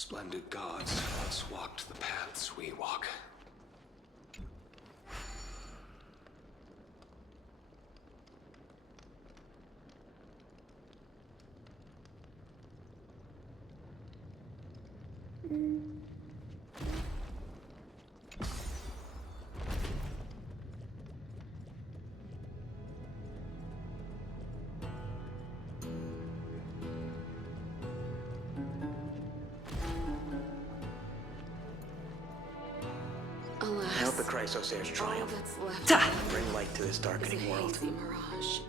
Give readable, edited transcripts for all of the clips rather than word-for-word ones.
Splendid gods once walked the paths we walk. I hope the Chrysosairs triumph. All that's left Bring light to this darkening is a world. hazy mirage.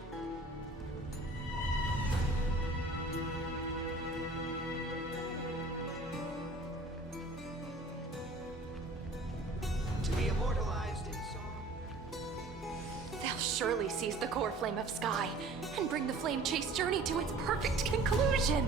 To be immortalized in song. They'll surely seize the core flame of Sky and bring the flame chase journey to its perfect conclusion.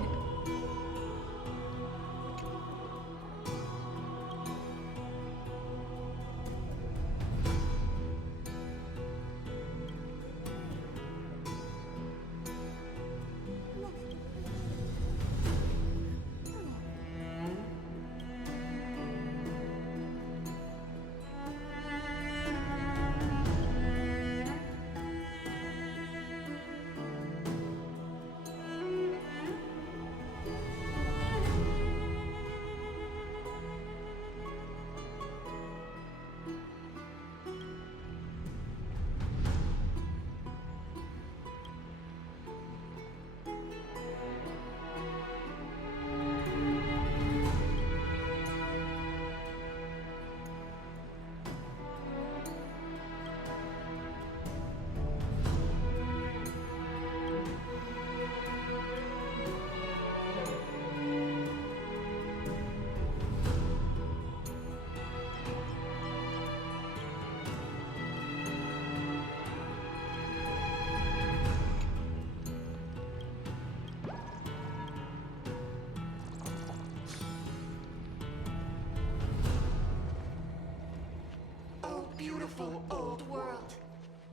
Beautiful old world,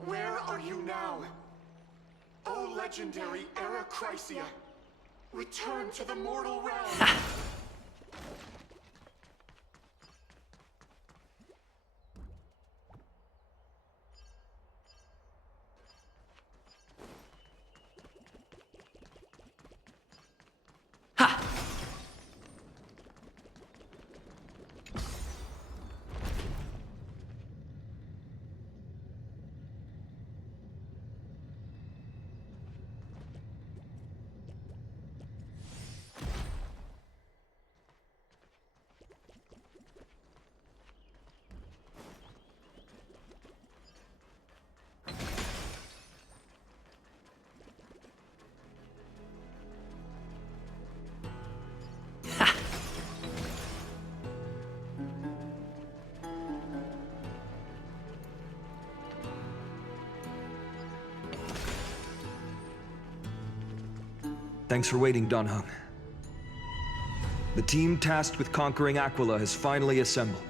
where are you now? O legendary Erechrysia, return to the mortal realm. Thanks for waiting, Dunhung. The team tasked with conquering Aquila has finally assembled.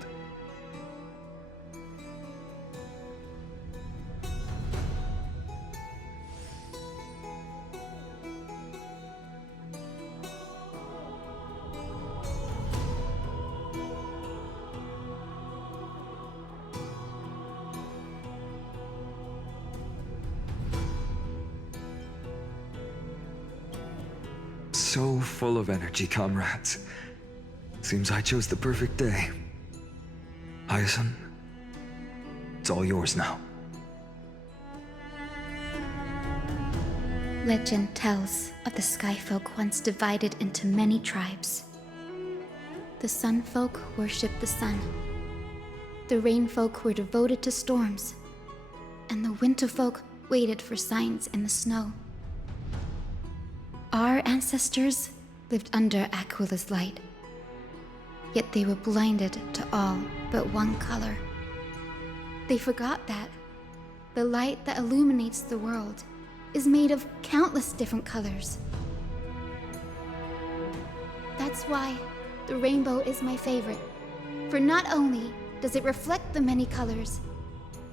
So full of energy, comrades. Seems I chose the perfect day. Hyacin, it's all yours now. Legend tells of the Sky Folk once divided into many tribes. The Sun Folk worshipped the sun. The Rain Folk were devoted to storms. And the Winter Folk waited for signs in the snow. Our ancestors lived under Aquila's light. Yet they were blinded to all but one color. They forgot that the light that illuminates the world is made of countless different colors. That's why the rainbow is my favorite. For not only does it reflect the many colors,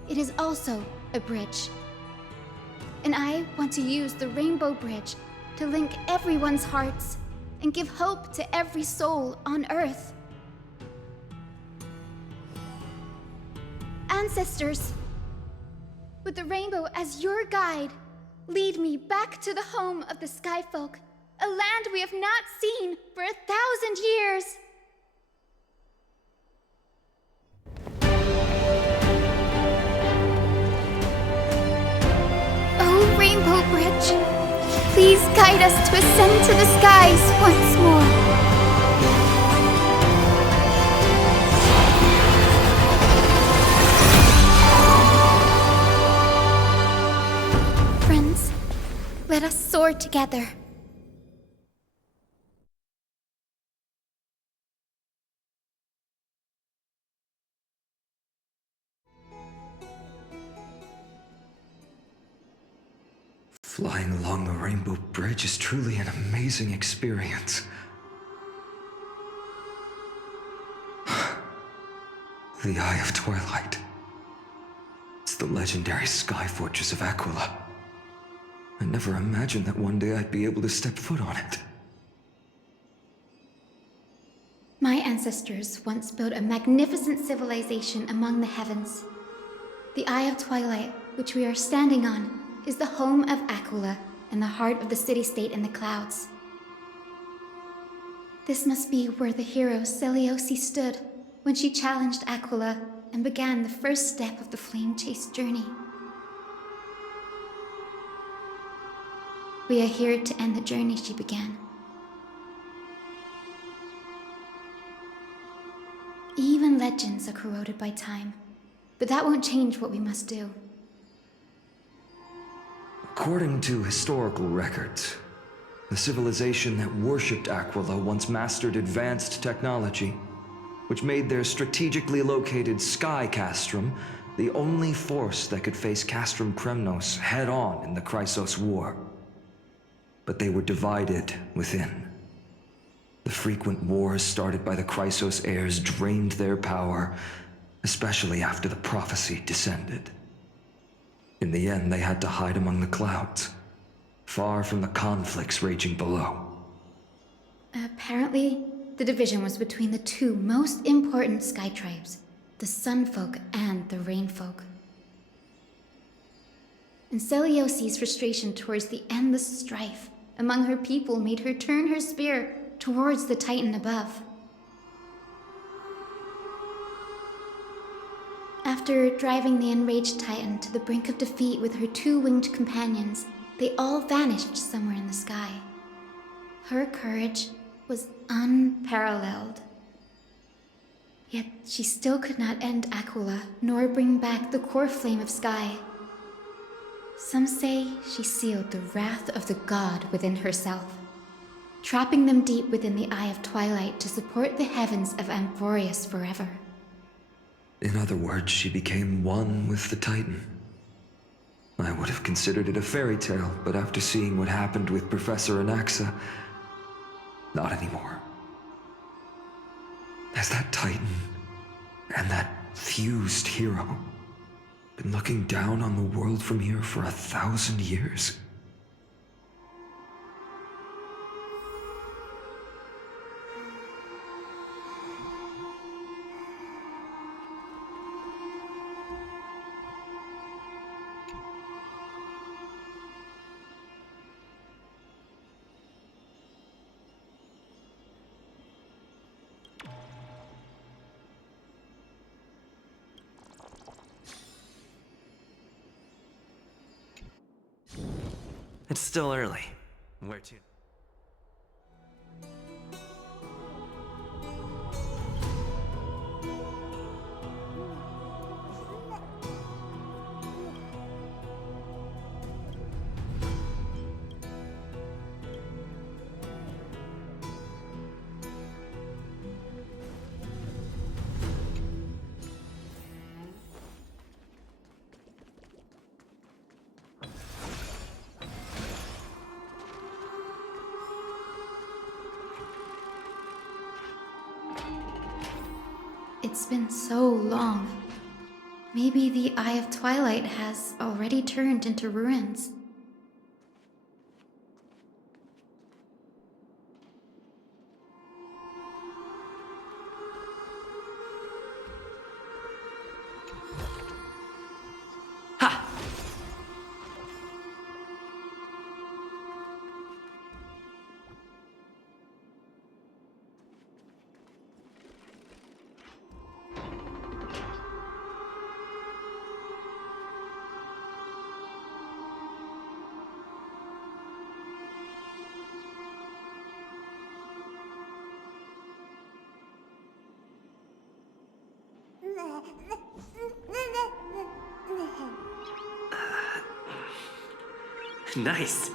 it is also a bridge. And I want to use the Rainbow Bridge to link everyone's hearts and give hope to every soul on Earth. Ancestors, with the rainbow as your guide, lead me back to the home of the Skyfolk, a land we have not seen for 1,000 years. Oh, Rainbow Bridge, please guide us to ascend to the skies once more. Friends, let us soar together. Flying along the Rainbow Bridge is truly an amazing experience. The Eye of Twilight. It's the legendary sky fortress of Aquila. I never imagined that one day I'd be able to step foot on it. My ancestors once built a magnificent civilization among the heavens. The Eye of Twilight, which we are standing on, is the home of Aquila and the heart of the city-state in the clouds. This must be where the hero Selioce stood when she challenged Aquila and began the first step of the flame chase journey. We are here to end the journey she began. Even legends are corroded by time, but that won't change what we must do. According to historical records, the civilization that worshipped Aquila once mastered advanced technology, which made their strategically located sky castrum the only force that could face Castrum Kremnos head-on in the Chrysos War. But they were divided within. The frequent wars started by the Chrysos heirs drained their power, especially after the prophecy descended. In the end, they had to hide among the clouds, far from the conflicts raging below. Apparently, the division was between the two most important sky tribes, the Sunfolk and the Rainfolk. And Selioce's frustration towards the endless strife among her people made her turn her spear towards the Titan above. After driving the enraged Titan to the brink of defeat with her two-winged companions, they all vanished somewhere in the sky. Her courage was unparalleled. Yet she still could not end Aquila, nor bring back the core flame of sky. Some say she sealed the wrath of the god within herself, trapping them deep within the Eye of Twilight to support the heavens of Amphorius forever. In other words, she became one with the Titan. I would have considered it a fairy tale, but after seeing what happened with Professor Anaxa, not anymore. Has that Titan and that fused hero been looking down on the world from here for 1,000 years? It's still early. Where to? It's been so long. Maybe the Eye of Twilight has already turned into ruins. Nice.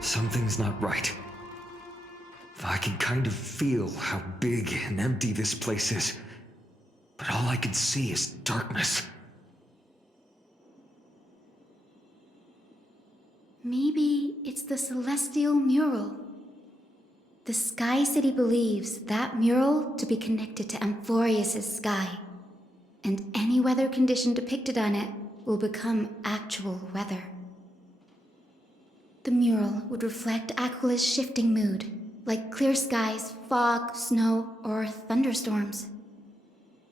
Something's not right. I can kind of feel how big and empty this place is, but all I can see is darkness. Maybe it's the celestial mural. The Sky City believes that mural to be connected to Amphorius' sky, and any weather condition depicted on it will become actual weather. The mural would reflect Aquila's shifting mood, like clear skies, fog, snow, or thunderstorms.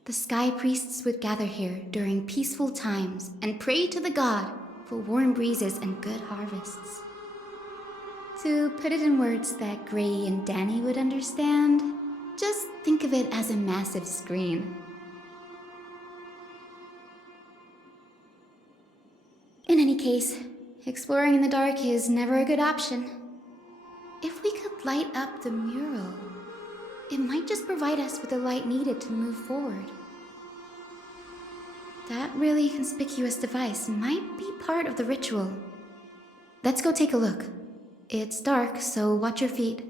The sky priests would gather here during peaceful times and pray to the god for warm breezes and good harvests. To put it in words that Gray and Danny would understand, just think of it as a massive screen. In any case, exploring in the dark is never a good option. If we could light up the mural, it might just provide us with the light needed to move forward. That really conspicuous device might be part of the ritual. Let's go take a look. It's dark, so watch your feet.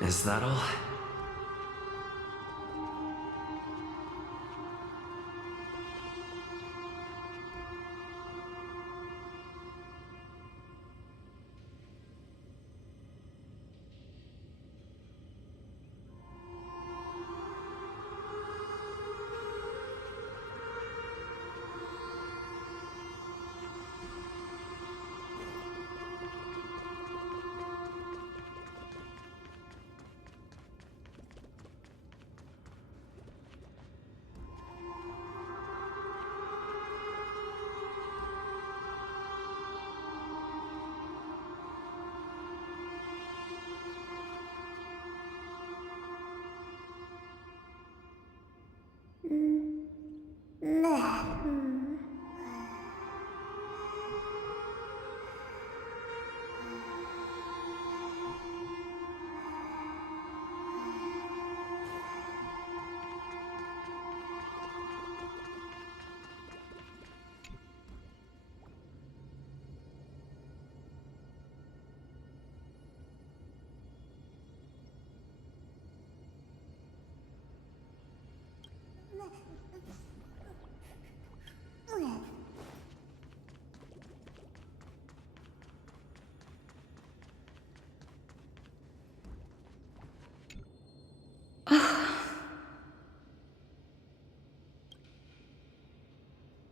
Is that all?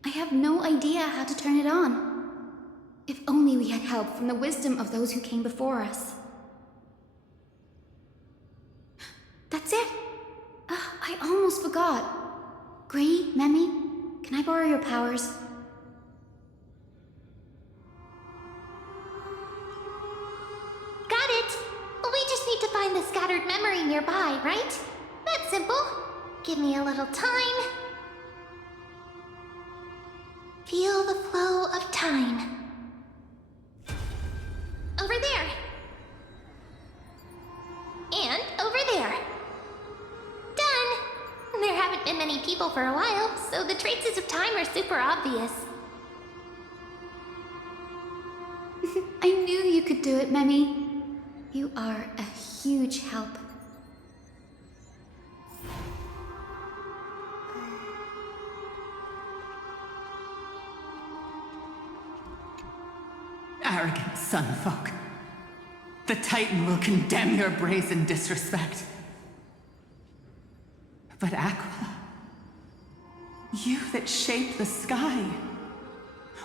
I have no idea how to turn it on. If only we had help from the wisdom of those who came before us. That's it! I almost forgot. Gray, Memi, can I borrow your powers? Got it! We just need to find the scattered memory nearby, right? That's simple. Give me a little time. Feel the flow of time. Over there. And over there. Done! There haven't been many people for a while, so the traces of time are super obvious. could do it, Memi. You are a huge help. Arrogant sunfolk. The Titan will condemn your brazen disrespect. But Aquila, you that shape the sky,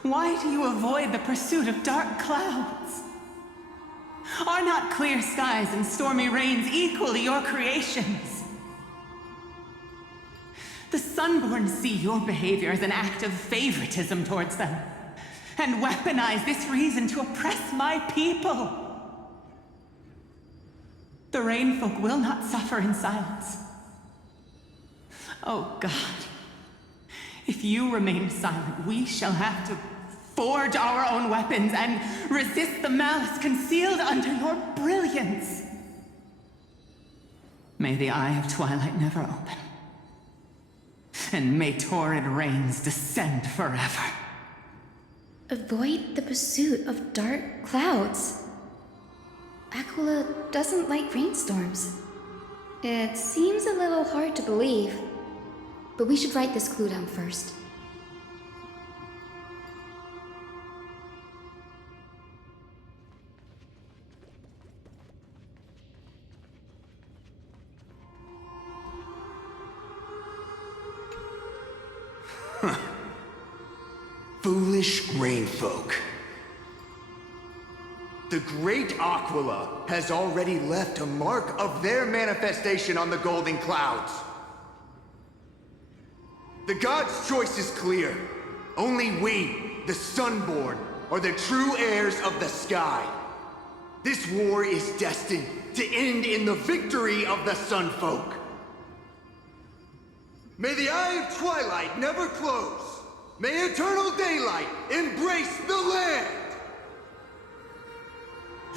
why do you avoid the pursuit of dark clouds? Are not clear skies and stormy rains equally your creations? The Sunborn see your behavior as an act of favoritism towards them, and weaponize this reason to oppress my people. The Rainfolk will not suffer in silence. Oh God, if you remain silent, we shall have to forge our own weapons and resist the malice concealed under your brilliance. May the Eye of Twilight never open, and may torrid rains descend forever. Avoid the pursuit of dark clouds. Aquila doesn't like rainstorms. It seems a little hard to believe, but we should write this clue down first. Foolish rainfolk. The great Aquila has already left a mark of their manifestation on the golden clouds. The gods' choice is clear. Only we, the Sunborn, are the true heirs of the sky. This war is destined to end in the victory of the Sunfolk. May the Eye of Twilight never close. May eternal daylight embrace the land!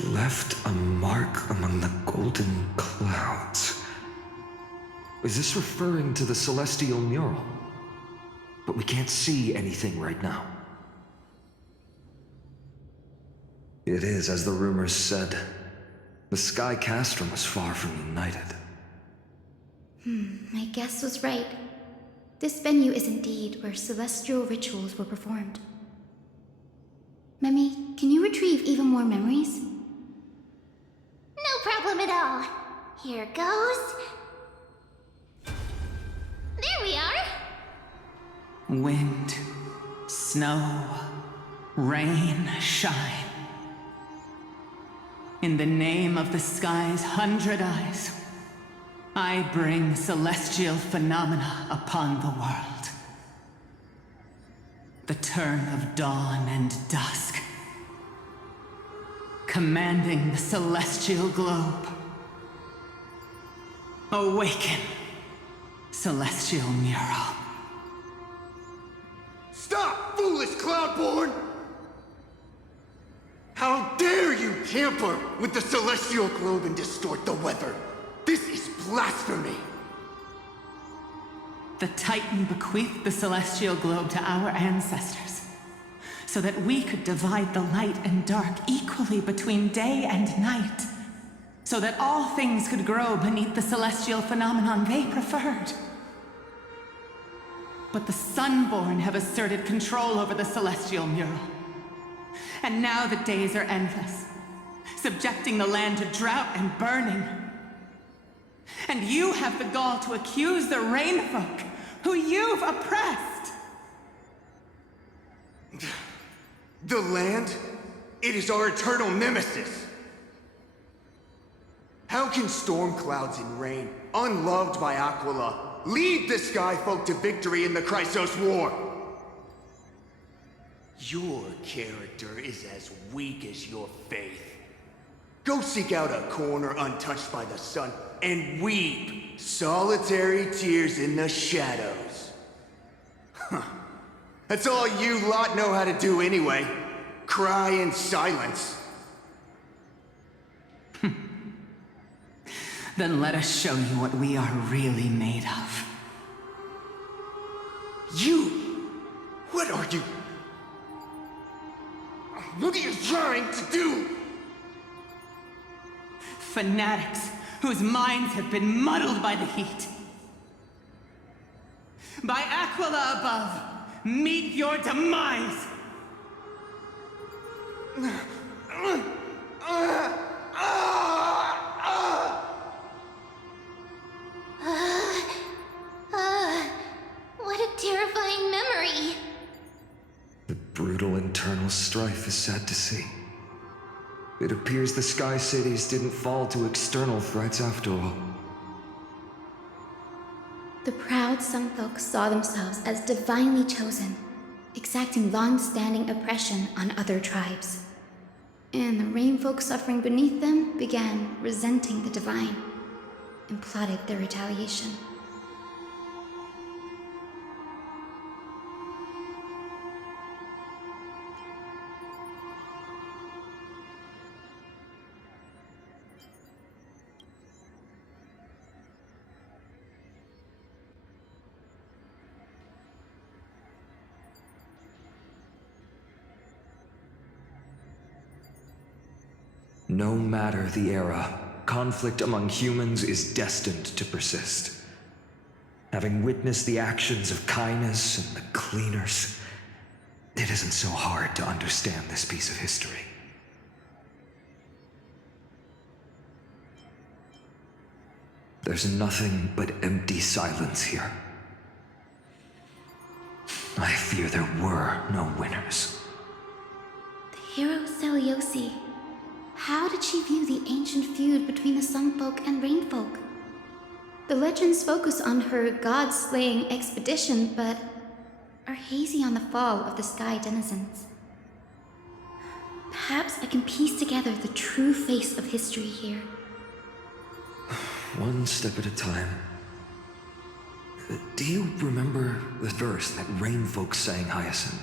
Left a mark among the golden clouds. Is this referring to the celestial mural? But we can't see anything right now. It is, as the rumors said. The Sky Castrum was far from united. My guess was right. This venue is indeed where celestial rituals were performed. Memi, can you retrieve even more memories? No problem at all. Here goes. There we are. Wind, snow, rain, shine. In the name of the sky's 100 eyes, I bring celestial phenomena upon the world. The turn of dawn and dusk, commanding the celestial globe. Awaken, celestial mural. Stop, foolish Cloudborn! How dare you tamper with the celestial globe and distort the weather? This is blasphemy! The Titan bequeathed the celestial globe to our ancestors, so that we could divide the light and dark equally between day and night, so that all things could grow beneath the celestial phenomenon they preferred. But the Sunborn have asserted control over the celestial mural. And now the days are endless, subjecting the land to drought and burning. And you have the gall to accuse the Rainfolk, who you've oppressed! The land? It is our eternal nemesis! How can storm clouds and rain, unloved by Aquila, lead the Skyfolk to victory in the Chrysos War? Your character is as weak as your faith. Go seek out a corner untouched by the sun and weep solitary tears in the shadows. Huh. That's all you lot know how to do anyway. Cry in silence. Then let us show you what we are really made of. You? What are you? What are you trying to do? Fanatics whose minds have been muddled by the heat. By Aquila above, meet your demise! What a terrifying memory! The brutal internal strife is sad to see. It appears the Sky Cities didn't fall to external threats after all. The proud Sun Folk saw themselves as divinely chosen, exacting long-standing oppression on other tribes. And the Rain Folk suffering beneath them began resenting the divine and plotted their retaliation. No matter the era, conflict among humans is destined to persist. Having witnessed the actions of Kindness and the Cleaners, it isn't so hard to understand this piece of history. There's nothing but empty silence here. I fear there were no winners. The hero Seliosi. How did she view the ancient feud between the Sun Folk and Rain Folk? The legends focus on her god-slaying expedition, but are hazy on the fall of the Sky Denizens. Perhaps I can piece together the true face of history here. One step at a time. Do you remember the verse that Rain Folk sang, Hyacinth?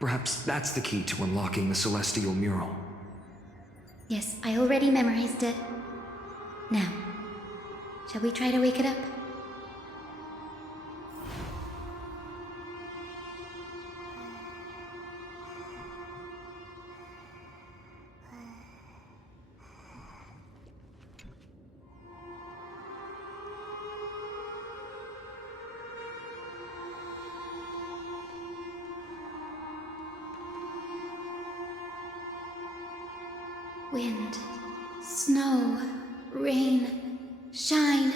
Perhaps that's the key to unlocking the Celestial Mural. Yes, I already memorized it. Now, shall we try to wake it up? Wind, snow, rain, shine.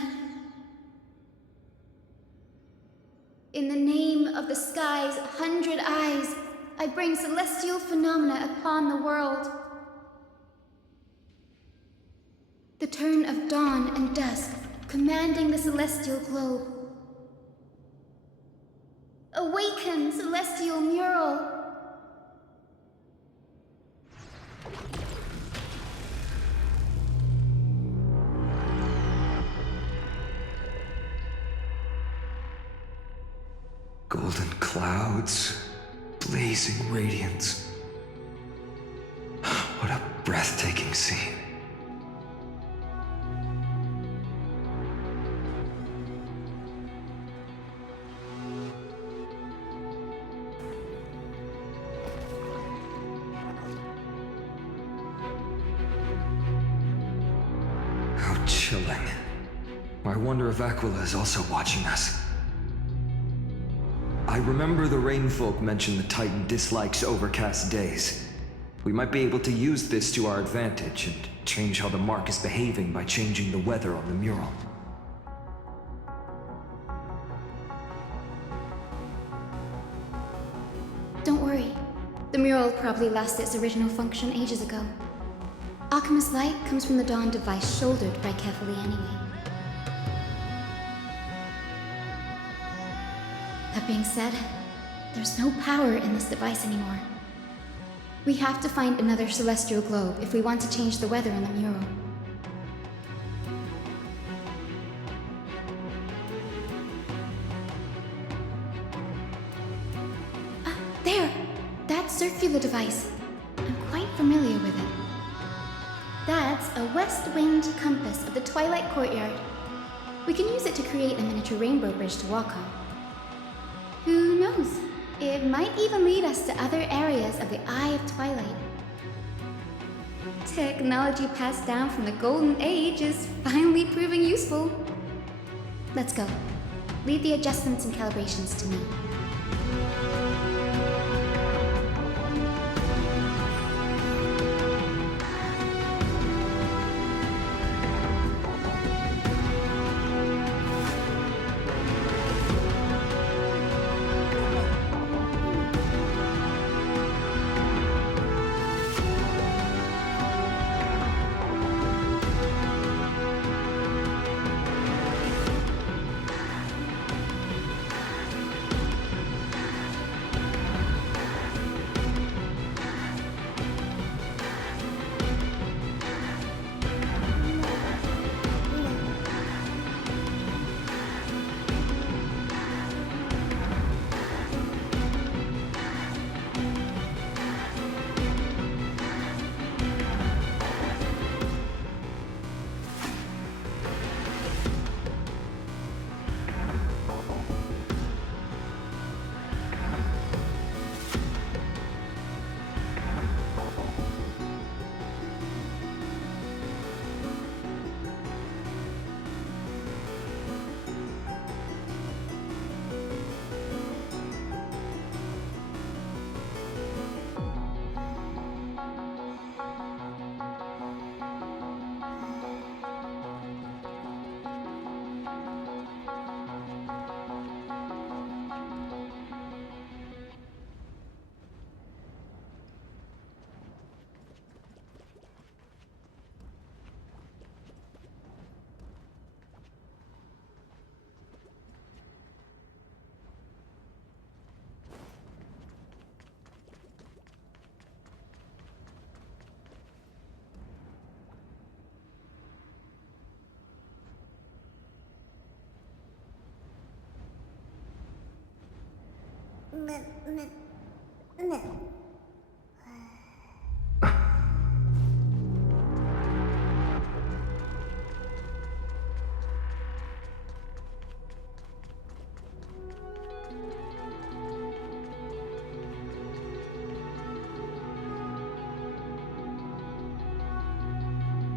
In the name of the sky's 100 eyes, I bring celestial phenomena upon the world. The turn of dawn and dusk, commanding the celestial globe. Awaken, celestial mural! Golden clouds, blazing radiance. What a breathtaking scene. How chilling. I wonder if Aquila is also watching us. I remember the Rainfolk mentioned the Titan dislikes overcast days. We might be able to use this to our advantage and change how the mark is behaving by changing the weather on the mural. Don't worry. The mural probably lost its original function ages ago. Alchemist's light comes from the Dawn device shouldered right carefully anyway. That being said, there's no power in this device anymore. We have to find another celestial globe if we want to change the weather on the mural. There! That circular device. I'm quite familiar with it. That's a west-winged compass of the Twilight Courtyard. We can use it to create a miniature rainbow bridge to walk on. Who knows? It might even lead us to other areas of the Eye of Twilight. Technology passed down from the Golden Age is finally proving useful. Let's go. Leave the adjustments and calibrations to me.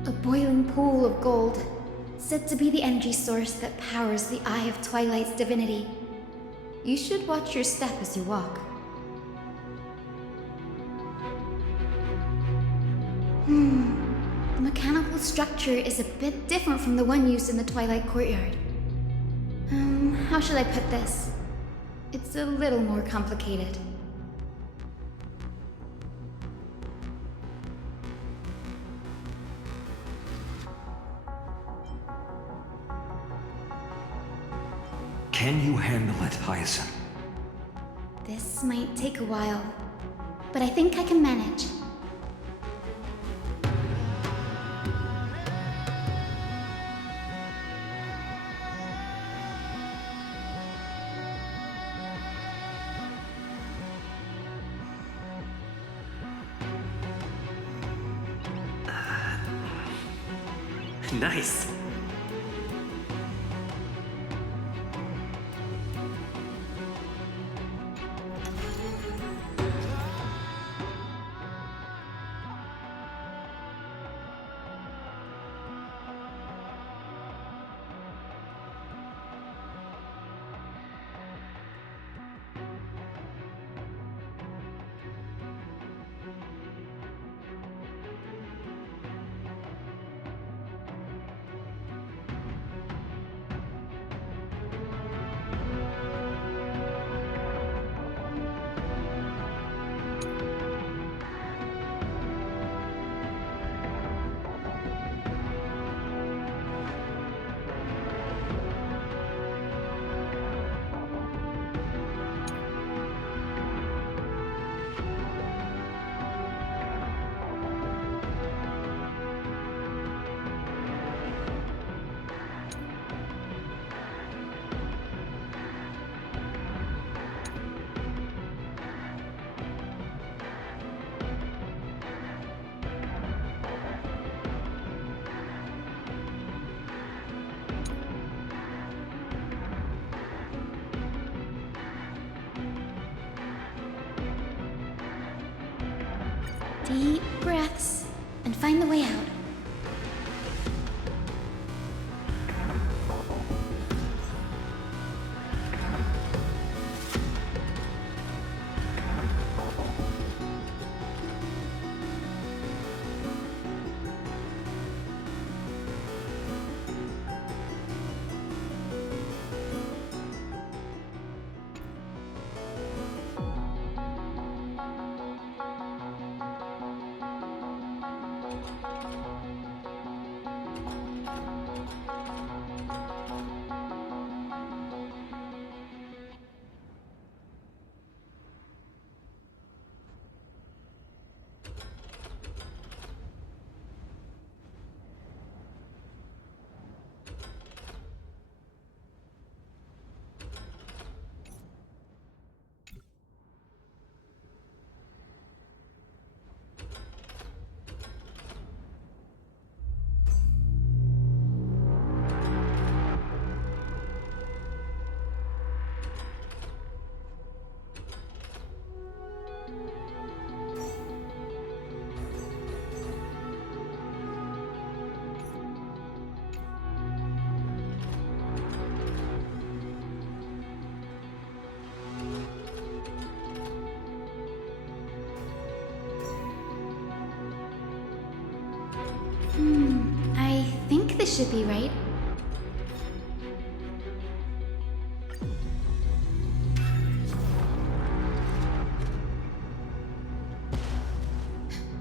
A boiling pool of gold, said to be the energy source that powers the Eye of Twilight's divinity. You should watch your step as you walk. The mechanical structure is a bit different from the one used in the Twilight Courtyard. How should I put this? It's a little more complicated. Can you handle it, Hyacinth? This might take a while, but I think I can manage. Nice. Deep breaths and find the way out. I think this should be right.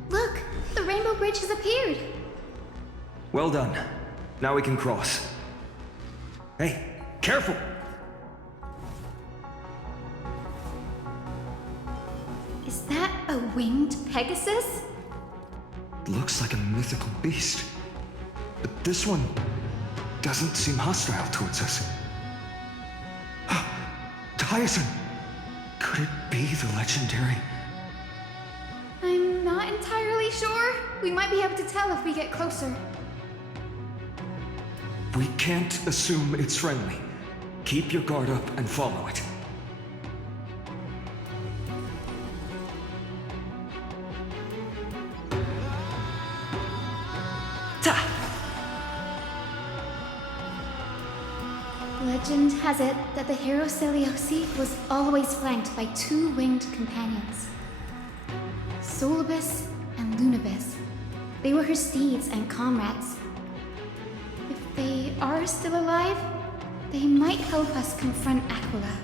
Look! The Rainbow Bridge has appeared! Well done. Now we can cross. Hey, careful! Is that a winged Pegasus? Looks like a mythical beast. But this one doesn't seem hostile towards us. Tyson! Could it be the legendary? I'm not entirely sure. We might be able to tell if we get closer. We can't assume it's friendly. Keep your guard up and follow it. Legend has it that the hero Celiosi was always flanked by two winged companions, Solibus and Lunibus. They were her steeds and comrades. If they are still alive, they might help us confront Aquila.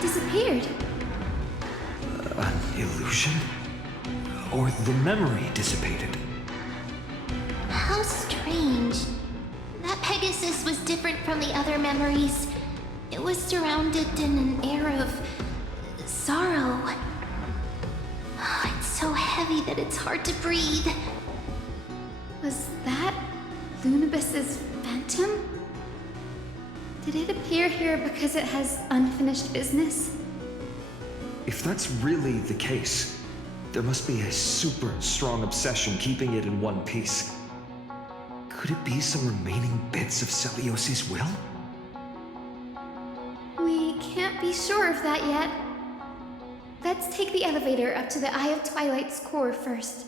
Disappeared. An illusion? Or the memory dissipated? How strange. That Pegasus was different from the other memories. It was surrounded in an air of sorrow. It's so heavy that it's hard to breathe. Was that Lunibus's phantom? Did it appear here because it has unfinished business? If that's really the case, there must be a super strong obsession keeping it in one piece. Could it be some remaining bits of Celiosi's will? We can't be sure of that yet. Let's take the elevator up to the Eye of Twilight's core first.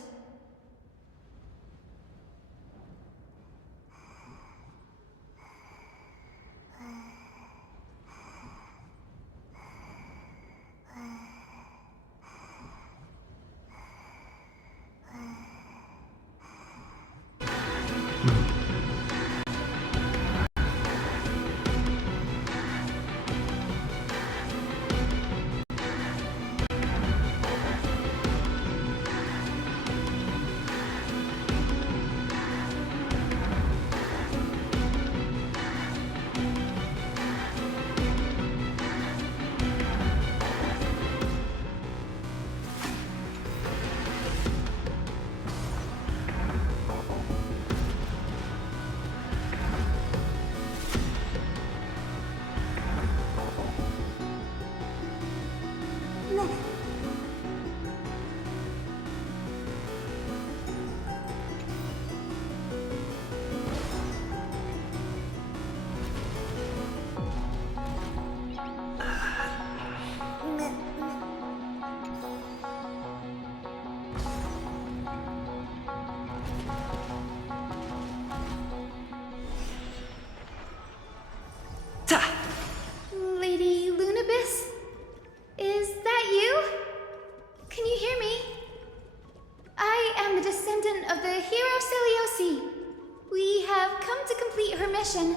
to complete her mission.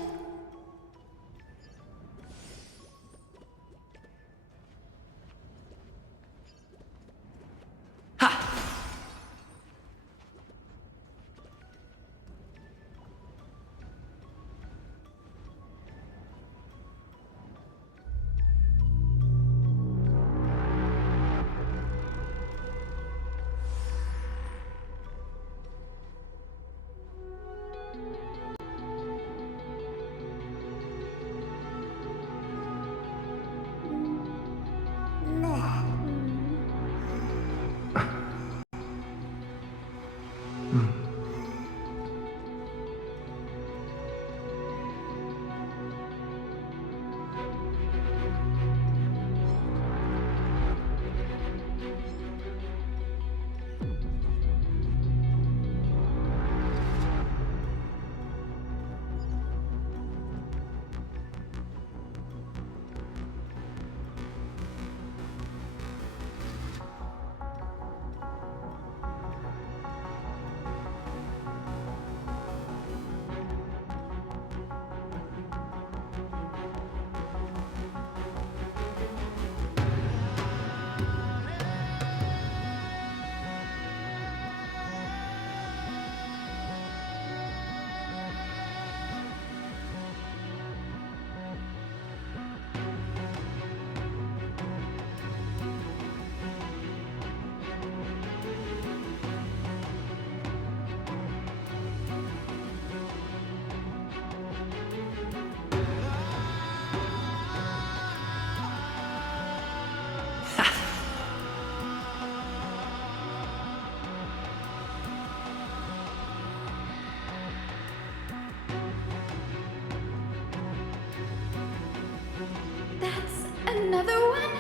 That's another one?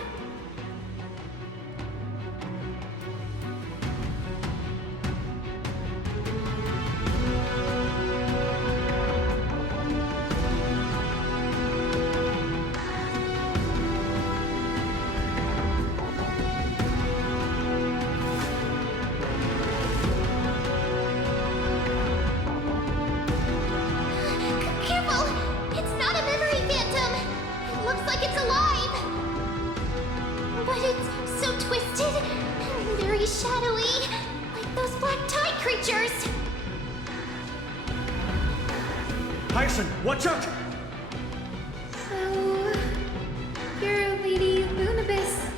Careful! It's not a memory phantom! It looks like it's alive! But it's so twisted and very shadowy, like those black tide creatures! Hyacin, watch out! So, you're Lady Lunabis,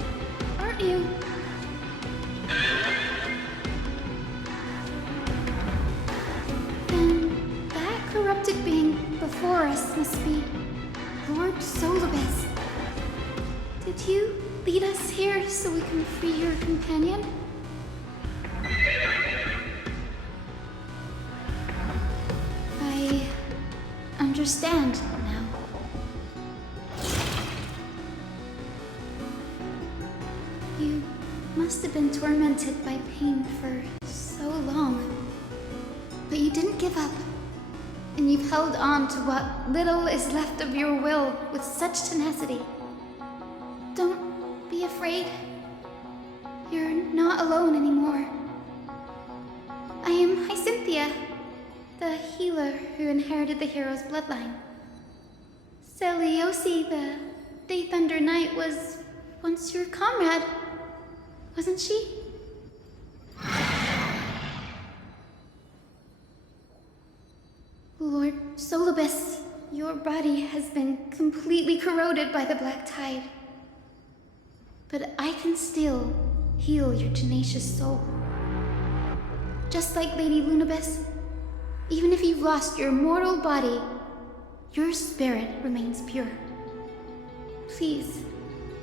aren't you? Then that corrupted being before us must be Lord Solibus. Did you lead us here so we can free your companion? I understand now. You must have been tormented by pain for so long. But you didn't give up. And you've held on to what little is left of your will with such tenacity. Don't be afraid. You're not alone anymore. I am Hyacinthia, the healer who inherited the hero's bloodline. Celiosi, the Day Thunder Knight, was once your comrade, wasn't she? Lord Solibus, your body has been completely corroded by the black tide. But I can still heal your tenacious soul. Just like Lady Lunabis, even if you've lost your mortal body, your spirit remains pure. Please,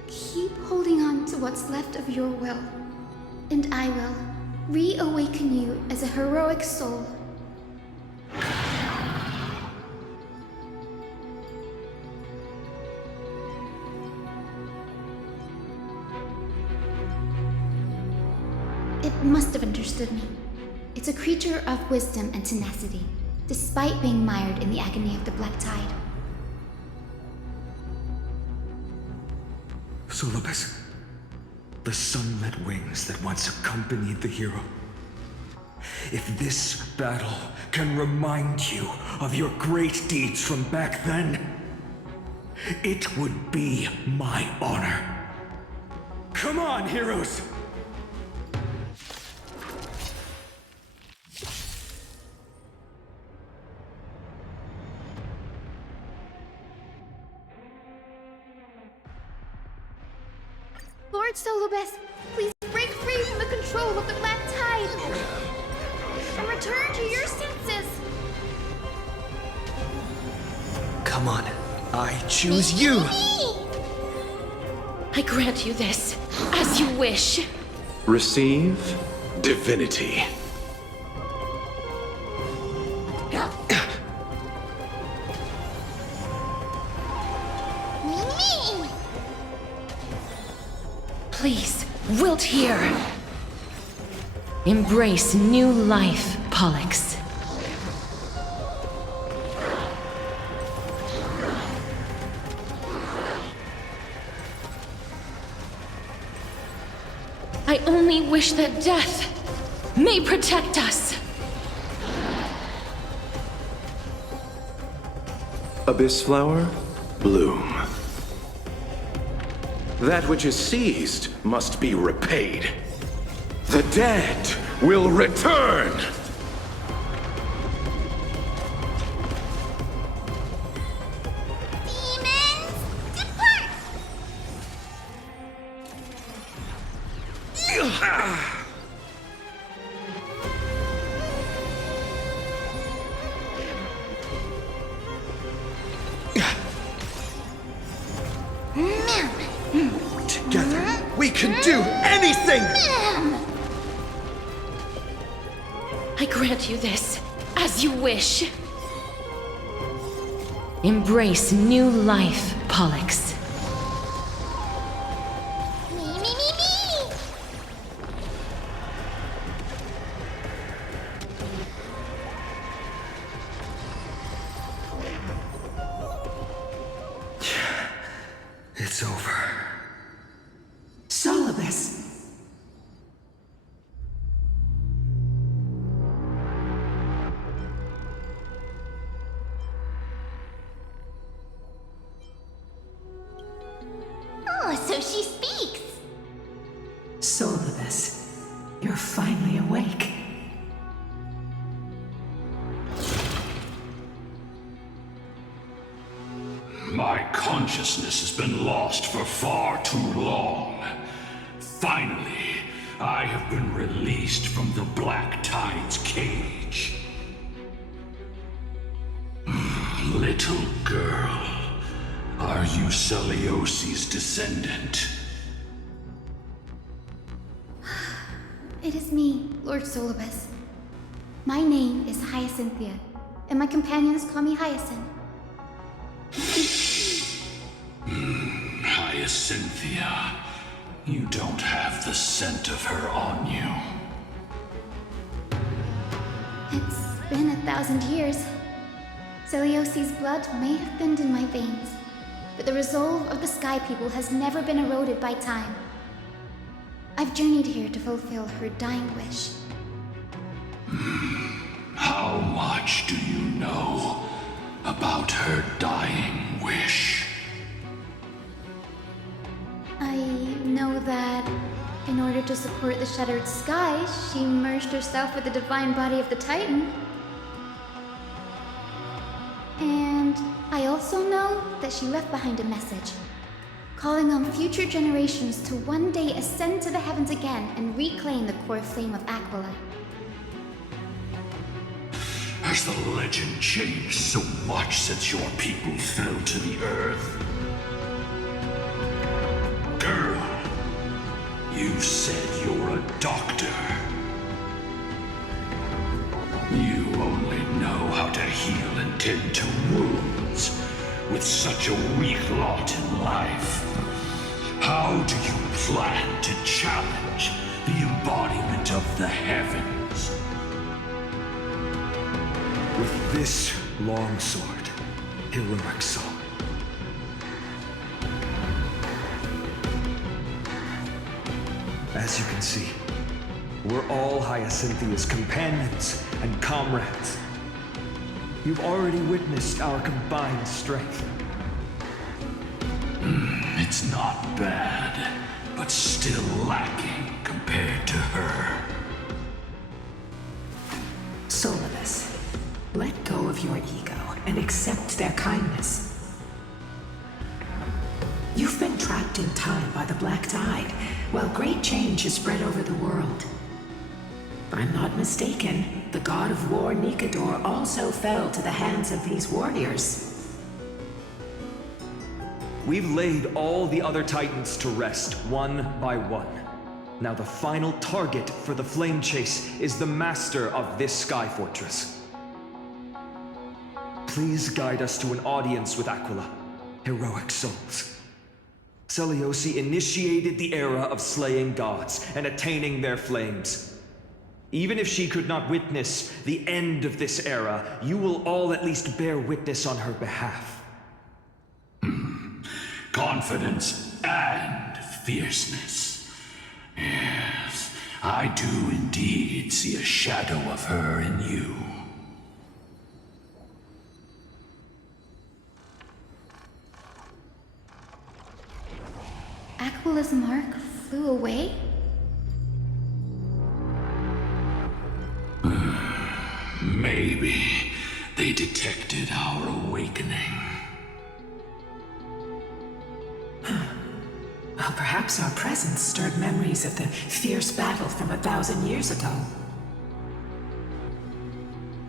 keep holding on to what's left of your will, and I will reawaken you as a heroic soul. It must have understood me. It's a creature of wisdom and tenacity, despite being mired in the agony of the black tide. Solibus, the sunlit wings that once accompanied the hero. If this battle can remind you of your great deeds from back then, it would be my honor. Come on, heroes! Lord Solobes, please break free from the control of the Black Tide and return to your senses. Come on. I choose you! I grant you this, as you wish. Receive divinity. Please, wilt here. Embrace new life, Pollux. I only wish that death may protect us. Abyss flower, bloom. That which is seized must be repaid. The dead will return! Demons, depart! Together, we can do anything! I grant you this, as you wish. Embrace new life, Pollux. Me. It's over. Solobes. Oh, so she speaks. Solobes, you're finally awake. My consciousness has been lost for far too long. Finally, I have been released from the Black Tide's cage. Little girl, are you Celiosi's descendant? It is me, Lord Solobes. My name is Hyacinthia, and my companions call me Hyacinth. Hyacinthia, you don't have the scent of her on you. It's been 1,000 years. Celiosi's blood may have thinned in my veins, but the resolve of the Sky People has never been eroded by time. I've journeyed here to fulfill her dying wish. How much do you know about her dying wish? I know that in order to support the shattered sky, she merged herself with the divine body of the Titan. And I also know that she left behind a message, calling on future generations to one day ascend to the heavens again and reclaim the core flame of Aquila. Has the legend changed so much since your people fell to the earth? Girl, you said you're a doctor. You only know how to heal and tend to wounds with such a weak lot in life. How do you plan to challenge the embodiment of the heavens? With this long sword, heroic soul. As you can see, We're all Hyacinthia's companions and comrades. You've already witnessed our combined strength. It's not bad, but still lacking compared to her. Solarless, let go of your ego and accept their kindness. You've been trapped in time by the Black Tide, while great change has spread over the world. If I'm not mistaken, the god of war Nikador also fell to the hands of these warriors. We've laid all the other titans to rest, one by one. Now the final target for the flame chase is the master of this sky fortress. Please guide us to an audience with Aquila, heroic souls. Seliosi initiated the era of slaying gods and attaining their flames. Even if she could not witness the end of this era, you will all at least bear witness on her behalf. Confidence and fierceness. Yes, I do indeed see a shadow of her in you. Aquila's mark flew away? Maybe they detected our awakening. Well, perhaps our presence stirred memories of the fierce battle from 1,000 years ago.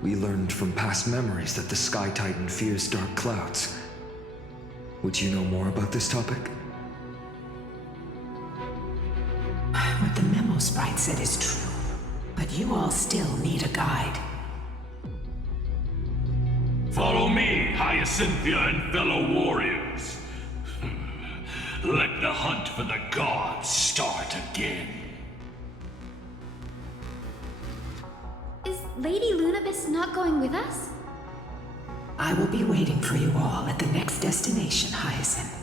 We learned from past memories that the Sky Titan fears dark clouds. Would you know more about this topic? What the memo sprite said is true, but you all still need a guide. Follow me, Hyacinthia and fellow warriors. Let the hunt for the gods start again. Is Lady Lunabis not going with us? I will be waiting for you all at the next destination, Hyacinth.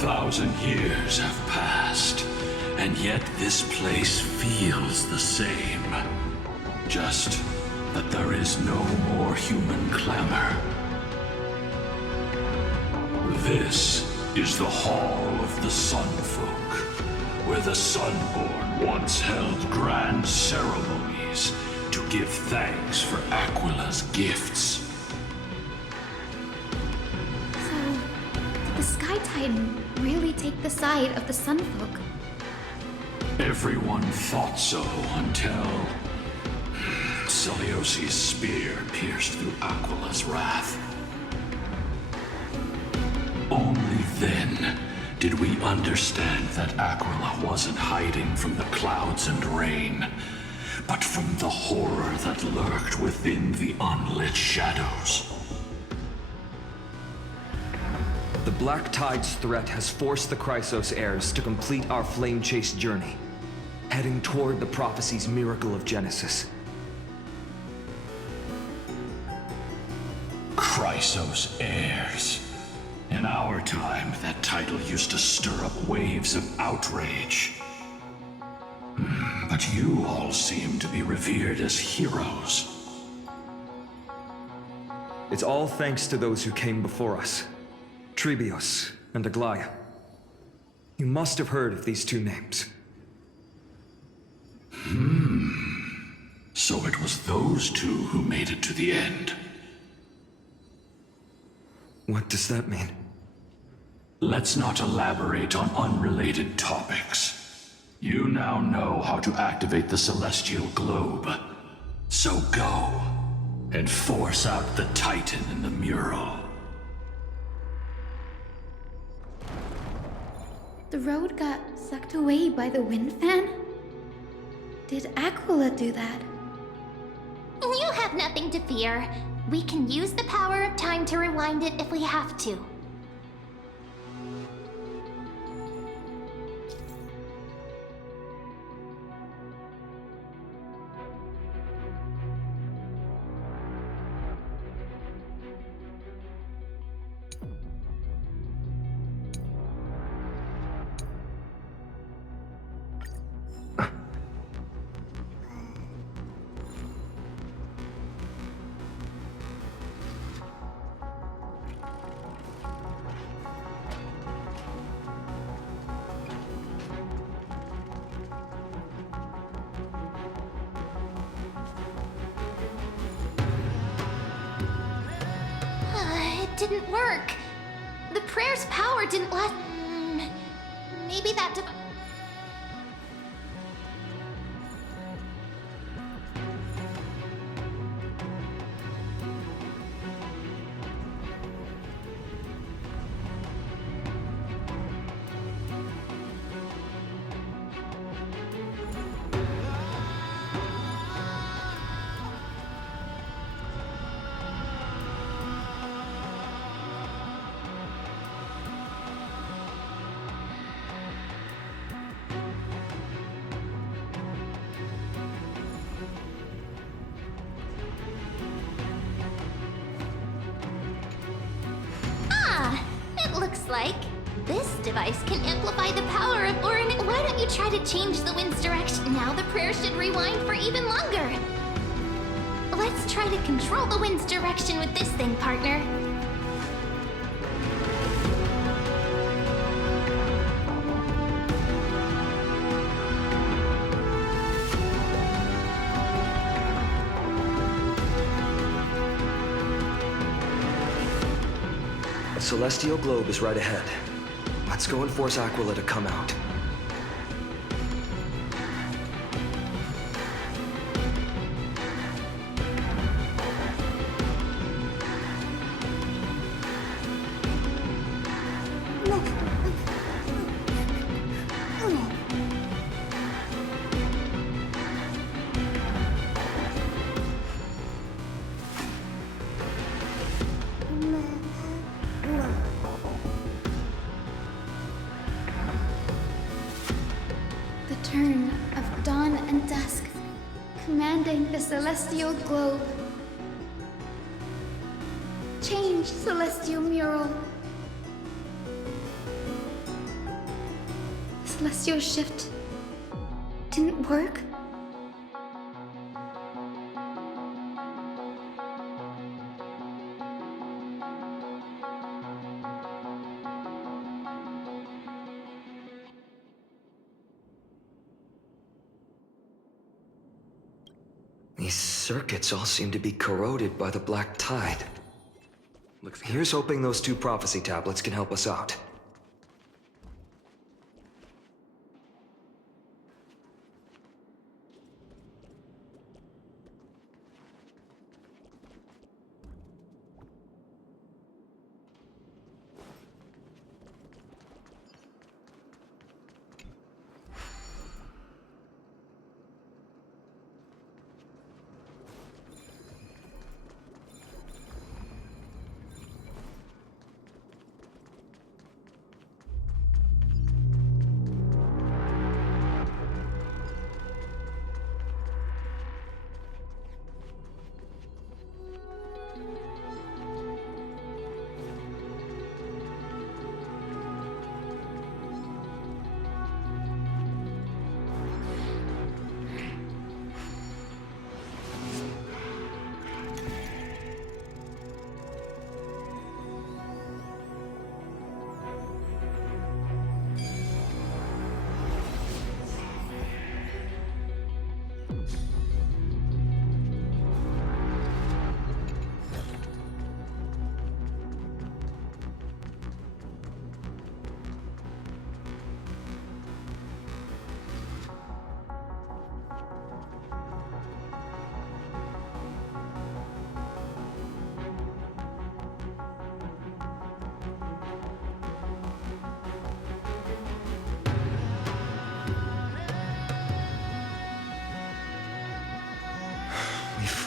Thousand years have passed, and yet this place feels the same. Just that there is no more human clamor. This is the Hall of the Sunfolk, where the Sunborn once held grand ceremonies to give thanks for Aquila's gifts. The Sky Titan really take the side of the Sunfolk? Everyone thought so until Celiosi's spear pierced through Aquila's wrath. Only then did we understand that Aquila wasn't hiding from the clouds and rain, but from the horror that lurked within the unlit shadows. The Black Tide's threat has forced the Chrysos heirs to complete our flame chase journey, heading toward the prophecy's miracle of Genesis. Chrysos heirs. In our time, that title used to stir up waves of outrage. But you all seem to be revered as heroes. It's all thanks to those who came before us. Trebios and Aglaya. You must have heard of these two names. So it was those two who made it to the end. What does that mean? Let's not elaborate on unrelated topics. You now know how to activate the celestial globe. So go and force out the Titan in the mural. The road got sucked away by the wind fan? Did Aquila do that? You have nothing to fear. We can use the power of time to rewind it if we have to. It didn't work. The prayer's power didn't let... Maybe that... Looks like this device can amplify the power of Orin. Why don't you try to change the wind's direction now? The prayer should rewind for even longer. Let's try to control the wind's direction with this thing, partner. The celestial globe is right ahead. Let's go and force Aquila to come out. Turn of dawn and dusk, commanding the celestial globe. Change, celestial mural. The celestial shift didn't work? These circuits all seem to be corroded by the black tide. Here's hoping those two prophecy tablets can help us out.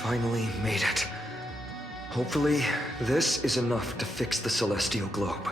finally made it. Hopefully, this is enough to fix the celestial globe.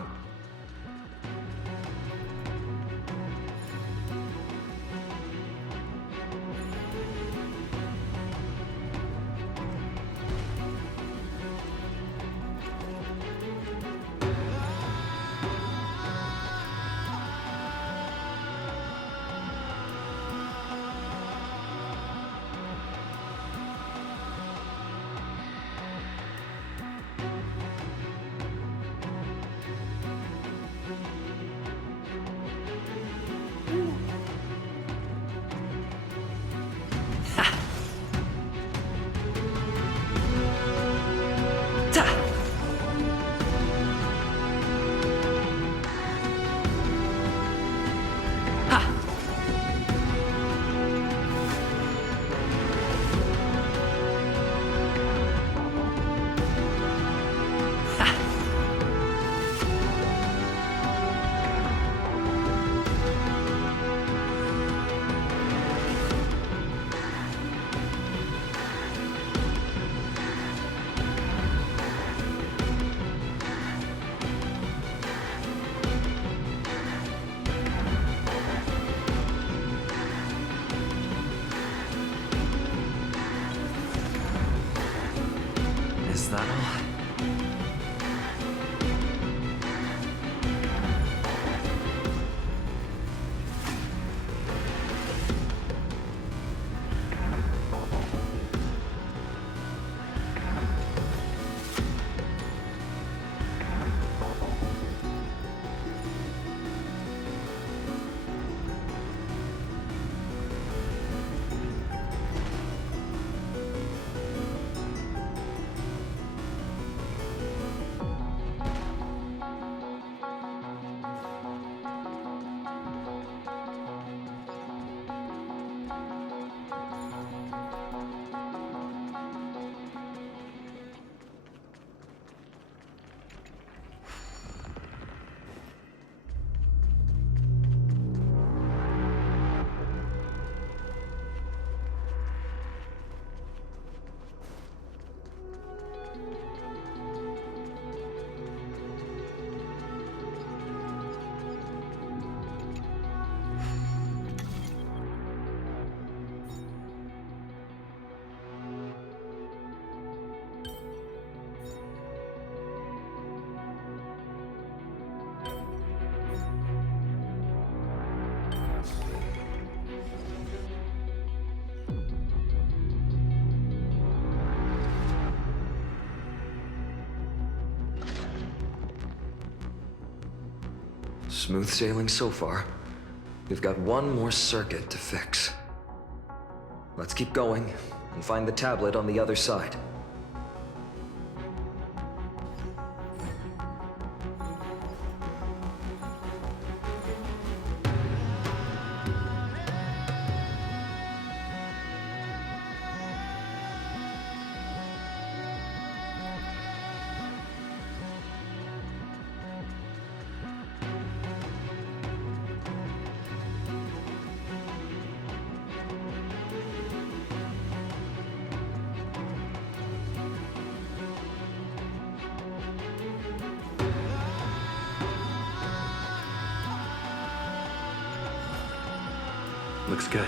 Is that all? Smooth sailing so far. We've got one more circuit to fix. Let's keep going and find the tablet on the other side. Looks good.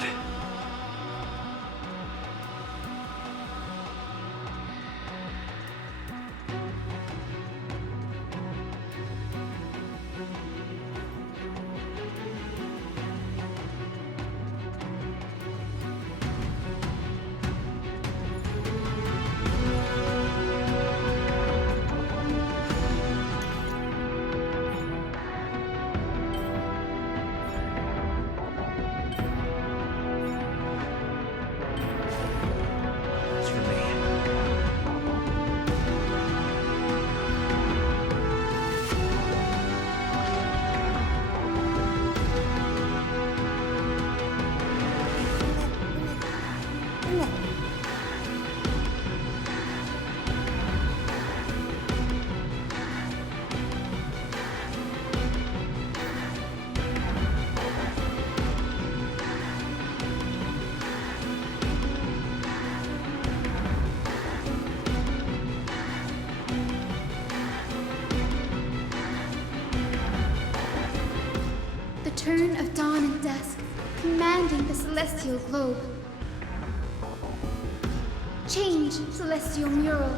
return of dawn and dusk, commanding the celestial globe. Change, celestial mural.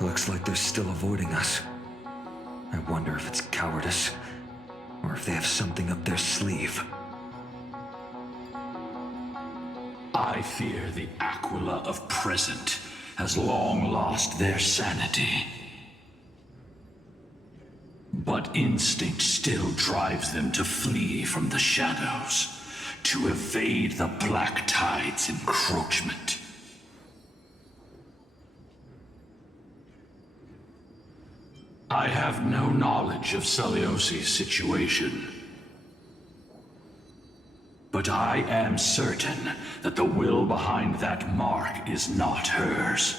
Looks like they're still avoiding us. I wonder if it's cowardice, or if they have something up their sleeve. I fear the Aquila of present has long lost their sanity. But instinct still drives them to flee from the shadows, to evade the Black Tide's encroachment. I have no knowledge of Celiosi's situation. But I am certain that the will behind that mark is not hers.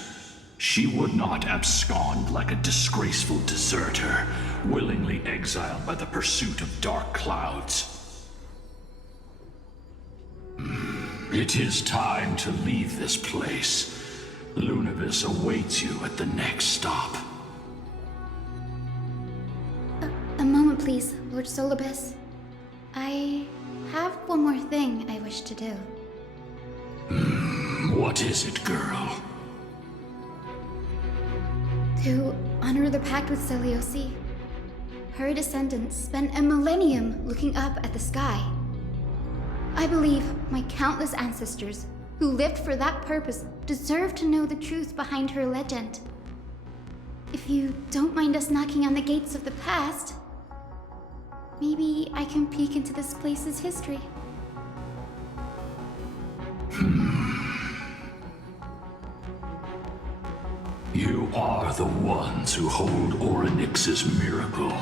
She would not abscond like a disgraceful deserter, willingly exiled by the pursuit of dark clouds. It is time to leave this place. Lunibus awaits you at the next stop. A moment, please, Lord Solibus. I have one more thing I wish to do. What is it, girl? To honor the pact with Celiosi. Her descendants spent a millennium looking up at the sky. I believe my countless ancestors who lived for that purpose deserve to know the truth behind her legend. If you don't mind us knocking on the gates of the past, maybe I can peek into this place's history. You are the ones who hold Orynyx's miracle.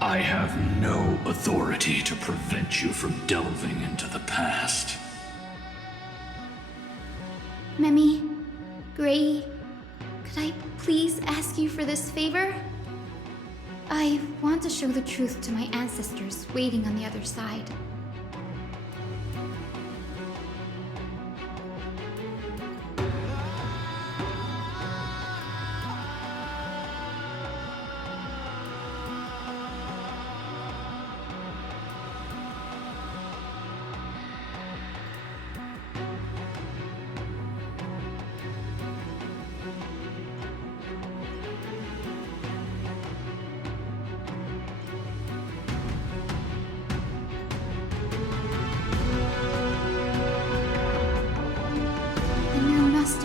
I have no authority to prevent you from delving into the past. Memi, Gray, could I please ask you for this favor? I want to show the truth to my ancestors waiting on the other side.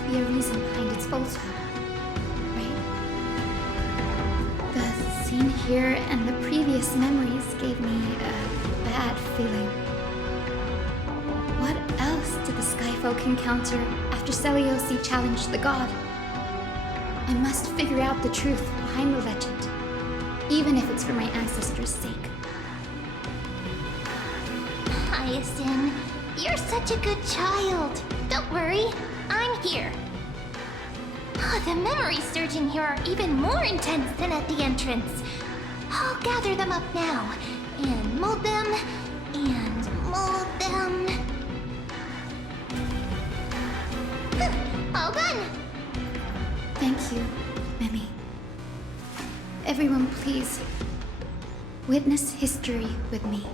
Be a reason behind its falsehood, right? The scene here and the previous memories gave me a bad feeling. What else did the Skyfolk encounter after Celiosi challenged the god? I must figure out the truth behind the legend, even if it's for my ancestors' sake. Hyacinth, you're such a good child. Don't worry, I'm here. Oh, the memories surging here are even more intense than at the entrance. I'll gather them up now, and mold them, and mold them. All done! Thank you, Memi. Everyone, please, witness history with me.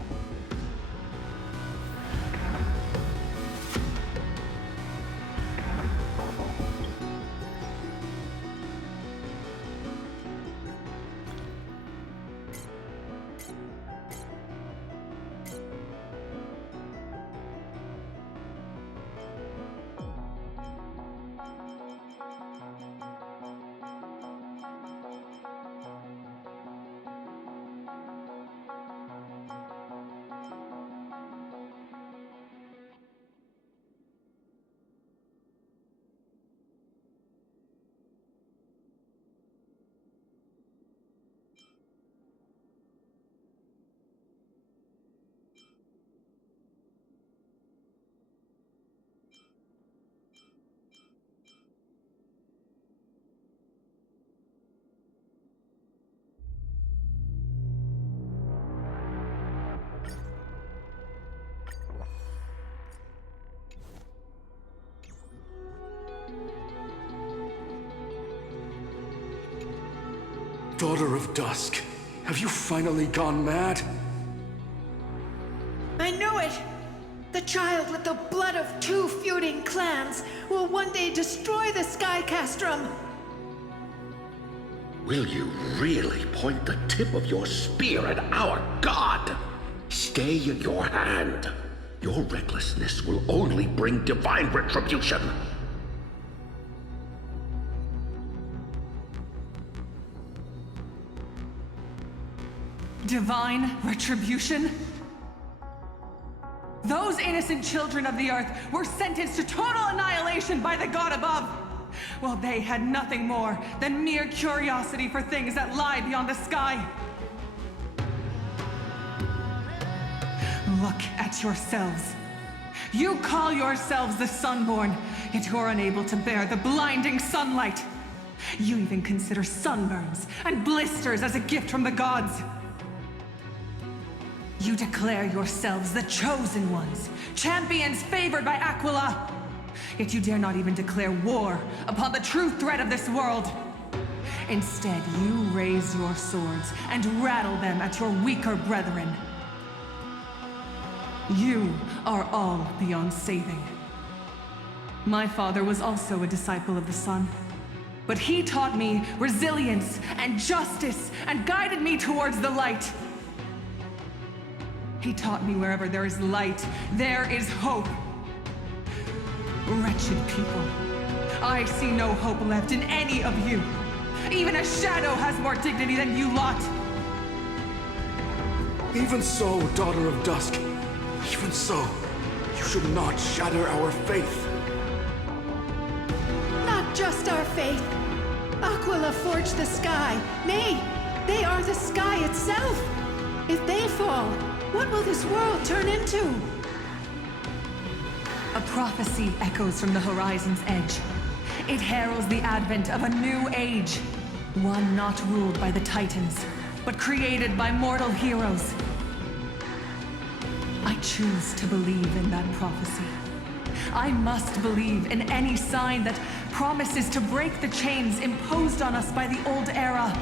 Daughter of Dusk, have you finally gone mad? I knew it! The child with the blood of 2 feuding clans will one day destroy the Sky Castrum! Will you really point the tip of your spear at our god? Stay your hand. Your recklessness will only bring divine retribution. Divine retribution? Those innocent children of the Earth were sentenced to total annihilation by the god above, while they had nothing more than mere curiosity for things that lie beyond the sky. Look at yourselves. You call yourselves the Sunborn, yet you're unable to bear the blinding sunlight. You even consider sunburns and blisters as a gift from the gods. You declare yourselves the chosen ones, champions favored by Aquila. Yet you dare not even declare war upon the true threat of this world. Instead, you raise your swords and rattle them at your weaker brethren. You are all beyond saving. My father was also a disciple of the sun, but he taught me resilience and justice and guided me towards the light. He taught me wherever there is light, there is hope. Wretched people, I see no hope left in any of you. Even a shadow has more dignity than you lot. Even so, Daughter of Dusk, even so, you should not shatter our faith. Not just our faith. Aquila forged the sky. Nay, they are the sky itself. If they fall, what will this world turn into? A prophecy echoes from the horizon's edge. It heralds the advent of a new age. One not ruled by the Titans, but created by mortal heroes. I choose to believe in that prophecy. I must believe in any sign that promises to break the chains imposed on us by the old era.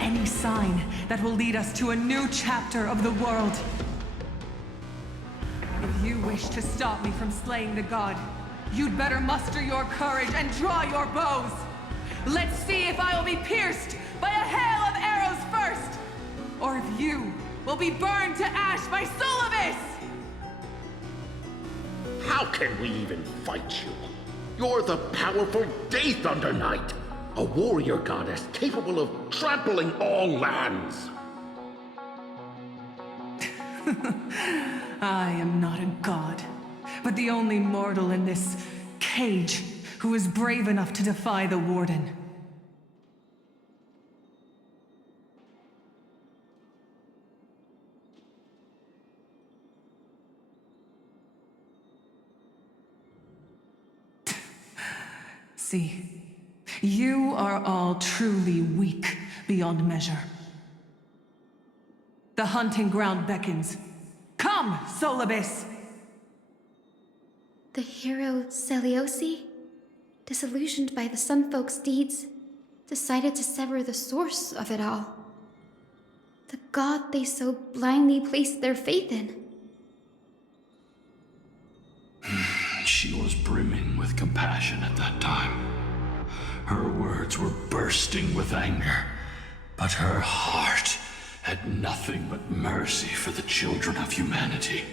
Any sign that will lead us to a new chapter of the world. If you wish to stop me from slaying the god, you'd better muster your courage and draw your bows. Let's see if I will be pierced by a hail of arrows first, or if you will be burned to ash by Solibus! How can we even fight you? You're the powerful Day Thunder Knight, a warrior goddess capable of trampling all lands. I am not a god, but the only mortal in this cage who is brave enough to defy the Warden. See, you are all truly weak beyond measure. The hunting ground beckons. Come, Solibus! The hero Celiosi, disillusioned by the Sunfolk's deeds, decided to sever the source of it all. The god they so blindly placed their faith in. She was brimming with compassion at that time. Her words were bursting with anger, but her heart had nothing but mercy for the children of humanity.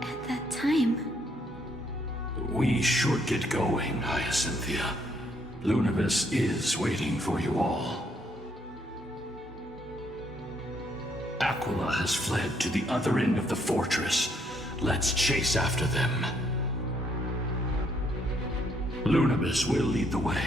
At that time... We should get going, Hyacinthia. Lunibus is waiting for you all. Aquila has fled to the other end of the fortress. Let's chase after them. Lunibus will lead the way.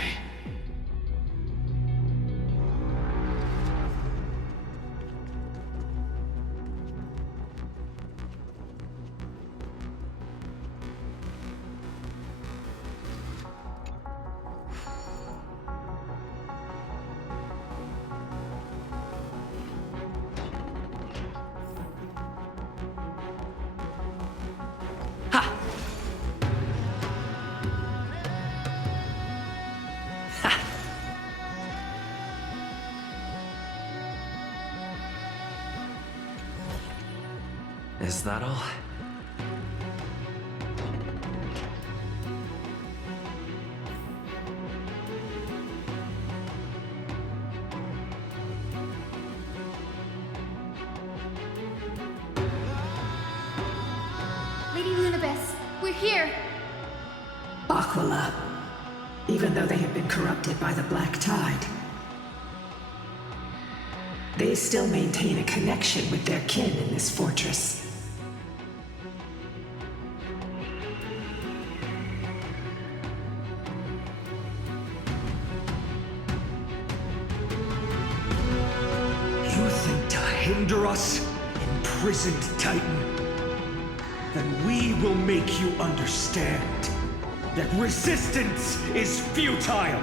Is that all? Lady Lunabess, we're here! Aquila. Even though they have been corrupted by the Black Tide, they still maintain a connection with their kin in this fortress. You think to hinder us, imprisoned Titan? Then we will make you understand that resistance is futile!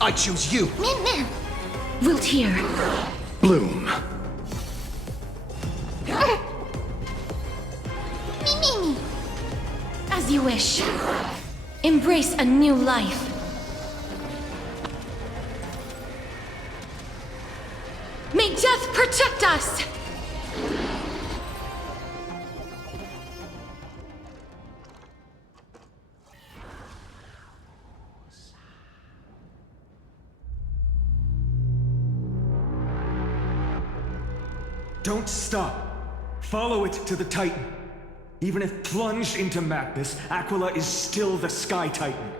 I choose you! Man, Wiltier, Bloom. me. as you wish. Embrace a new life. May death protect us! Don't stop. Follow it to the Titan. Even if plunged into madness, Aquila is still the Sky Titan.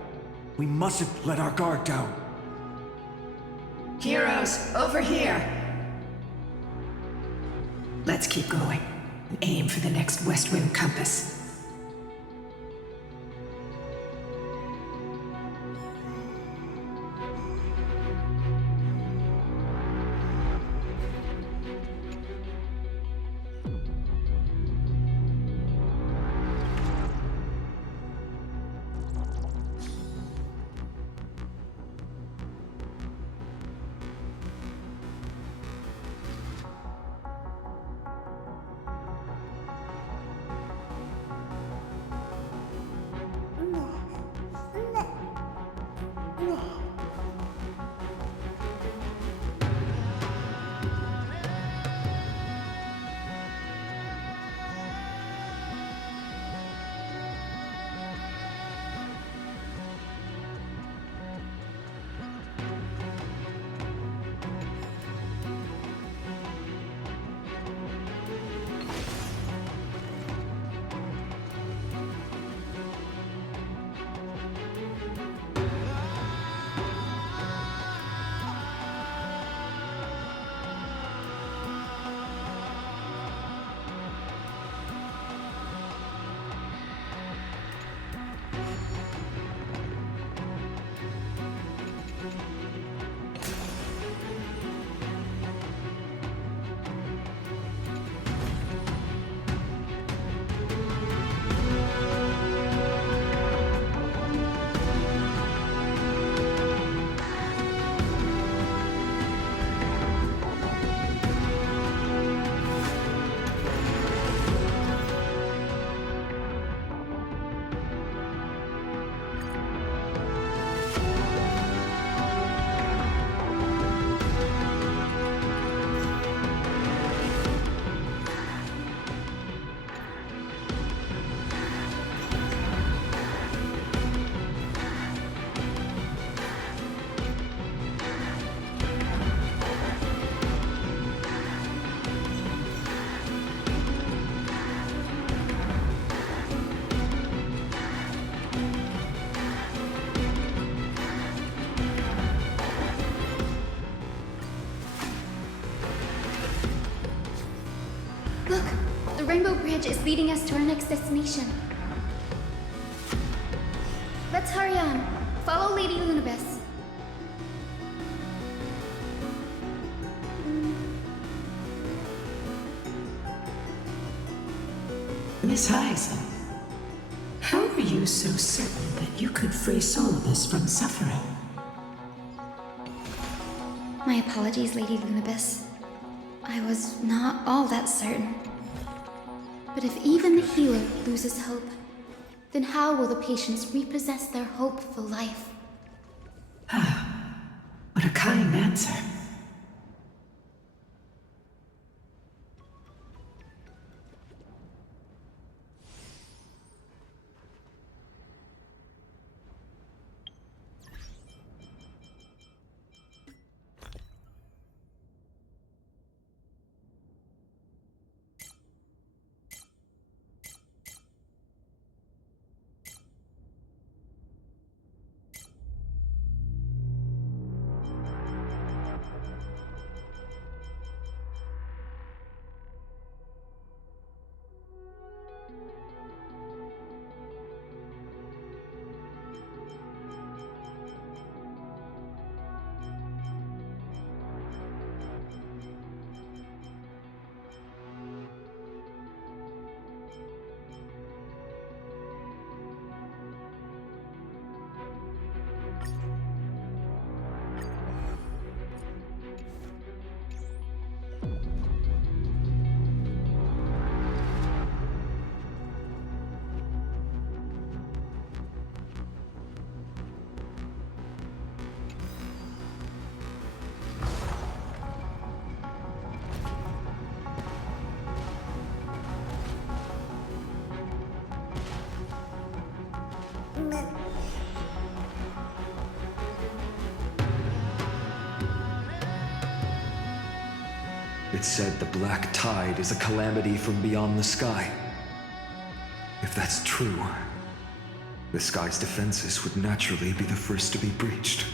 We mustn't let our guard down. Heroes, over here! Let's keep going and aim for the next West Wind compass. Look! The Rainbow Bridge is leading us to our next destination. Let's hurry on. Follow Lady Lunabess. Miss Heisen, how are you so certain that you could free Solibus from suffering? My apologies, Lady Lunabess. I was not all that certain. But if even the healer loses hope, then how will the patients repossess their hope for life? What a kind answer. It said the black tide is a calamity from beyond the sky. If that's true, the sky's defenses would naturally be the first to be breached.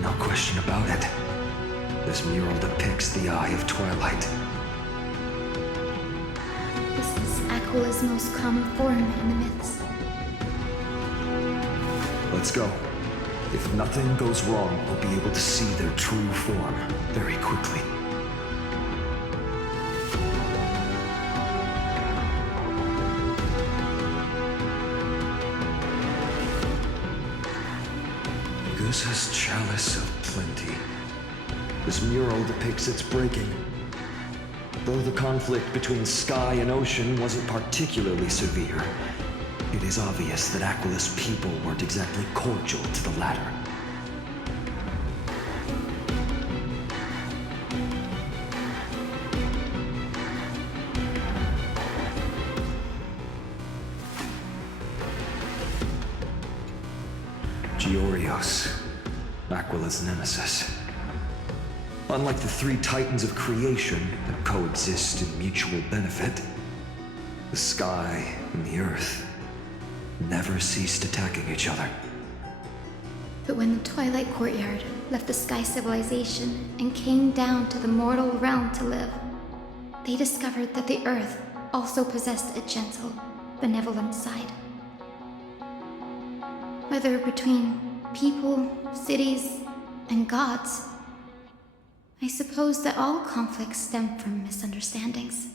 No question about it. This mural depicts the Eye of Twilight. This is Aquila's most common form in the myths. Let's go. If nothing goes wrong, we'll be able to see their true form very quickly. This chalice of plenty. This mural depicts its breaking. Though the conflict between sky and ocean wasn't particularly severe, it is obvious that Aquila's people weren't exactly cordial to the latter. Georios, Aquila's nemesis. Unlike the three titans of creation that coexist in mutual benefit, the sky and the earth never ceased attacking each other. But when the Twilight Courtyard left the Sky Civilization and came down to the mortal realm to live, they discovered that the earth also possessed a gentle, benevolent side. Whether between people, cities, and gods, I suppose that all conflicts stem from misunderstandings.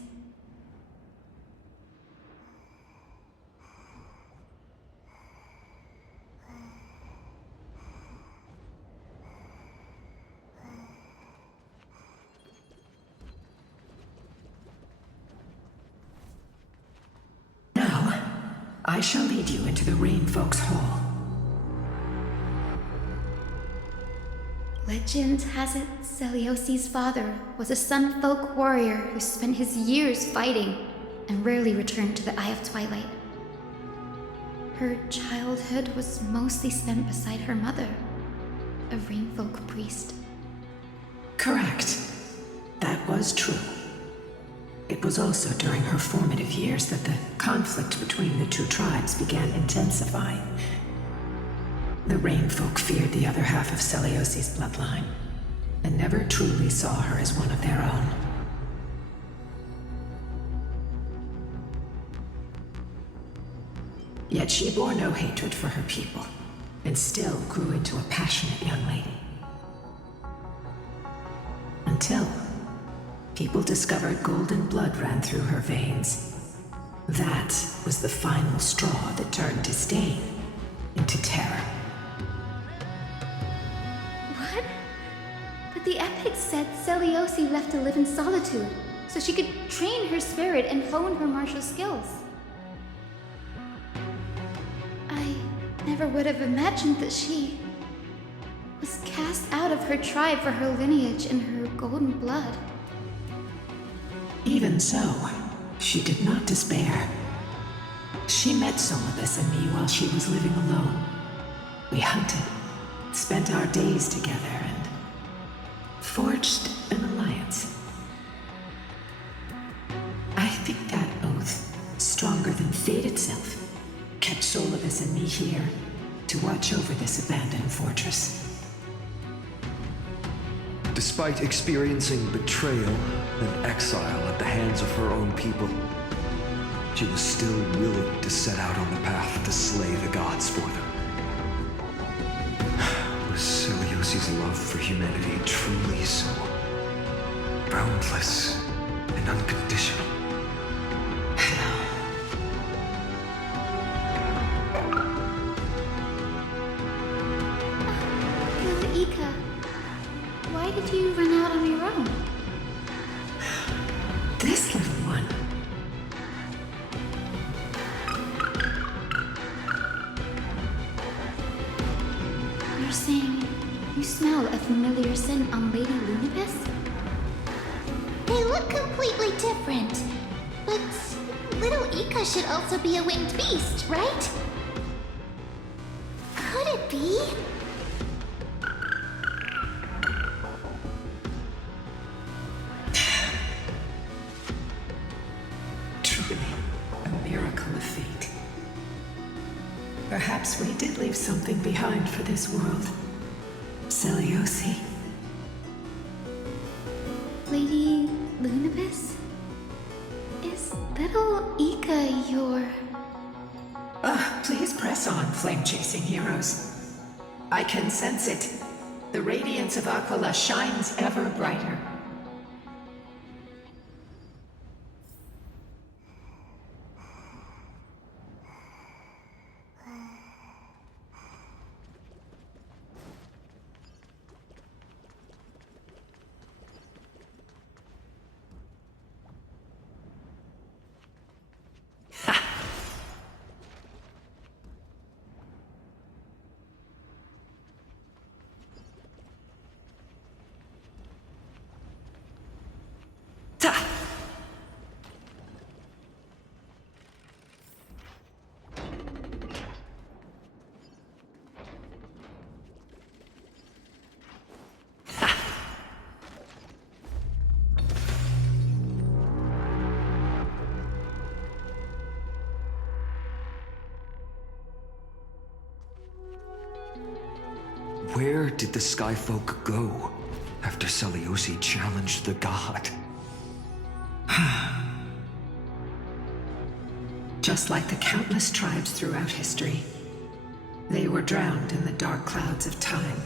Now, I shall lead you into the Rainfolk's Hall. Legend has it Celiosi's father was a Sunfolk warrior who spent his years fighting and rarely returned to the Eye of Twilight. Her childhood was mostly spent beside her mother, a Rainfolk priest. Correct. That was true. It was also during her formative years that the conflict between the two tribes began intensifying. The Rainfolk feared the other half of Celiosi's bloodline, and never truly saw her as one of their own. Yet she bore no hatred for her people, and still grew into a passionate young lady. Until people discovered golden blood ran through her veins. That was the final straw that turned disdain into terror. What? But the epics said Seliosi left to live in solitude, so she could train her spirit and hone her martial skills. I never would have imagined that she was cast out of her tribe for her lineage and her golden blood. Even so, she did not despair. She met Solibus and me while she was living alone. We hunted, spent our days together, and forged an alliance. I think that oath, stronger than fate itself, kept Solibus and me here to watch over this abandoned fortress. Despite experiencing betrayal and exile at the hands of her own people, she was still willing to set out on the path to slay the gods for them. Was Seliosi's love for humanity truly so boundless and unconditional? Ika, why did you run out on your own? This little one. You're saying you smell a familiar scent on Lady Lunibus? They look completely different. But little Ika should also be a winged beast, right? Could it be? Truly, a miracle of fate. Perhaps we did leave something behind for this world. Seliosi. Lady Lunibus? Is little Ika your... Please press on, flame-chasing heroes. I can sense it. The radiance of Aquila shines ever brighter. Where did the Skyfolk go after Seliosi challenged the god? Just like the countless tribes throughout history, they were drowned in the dark clouds of time.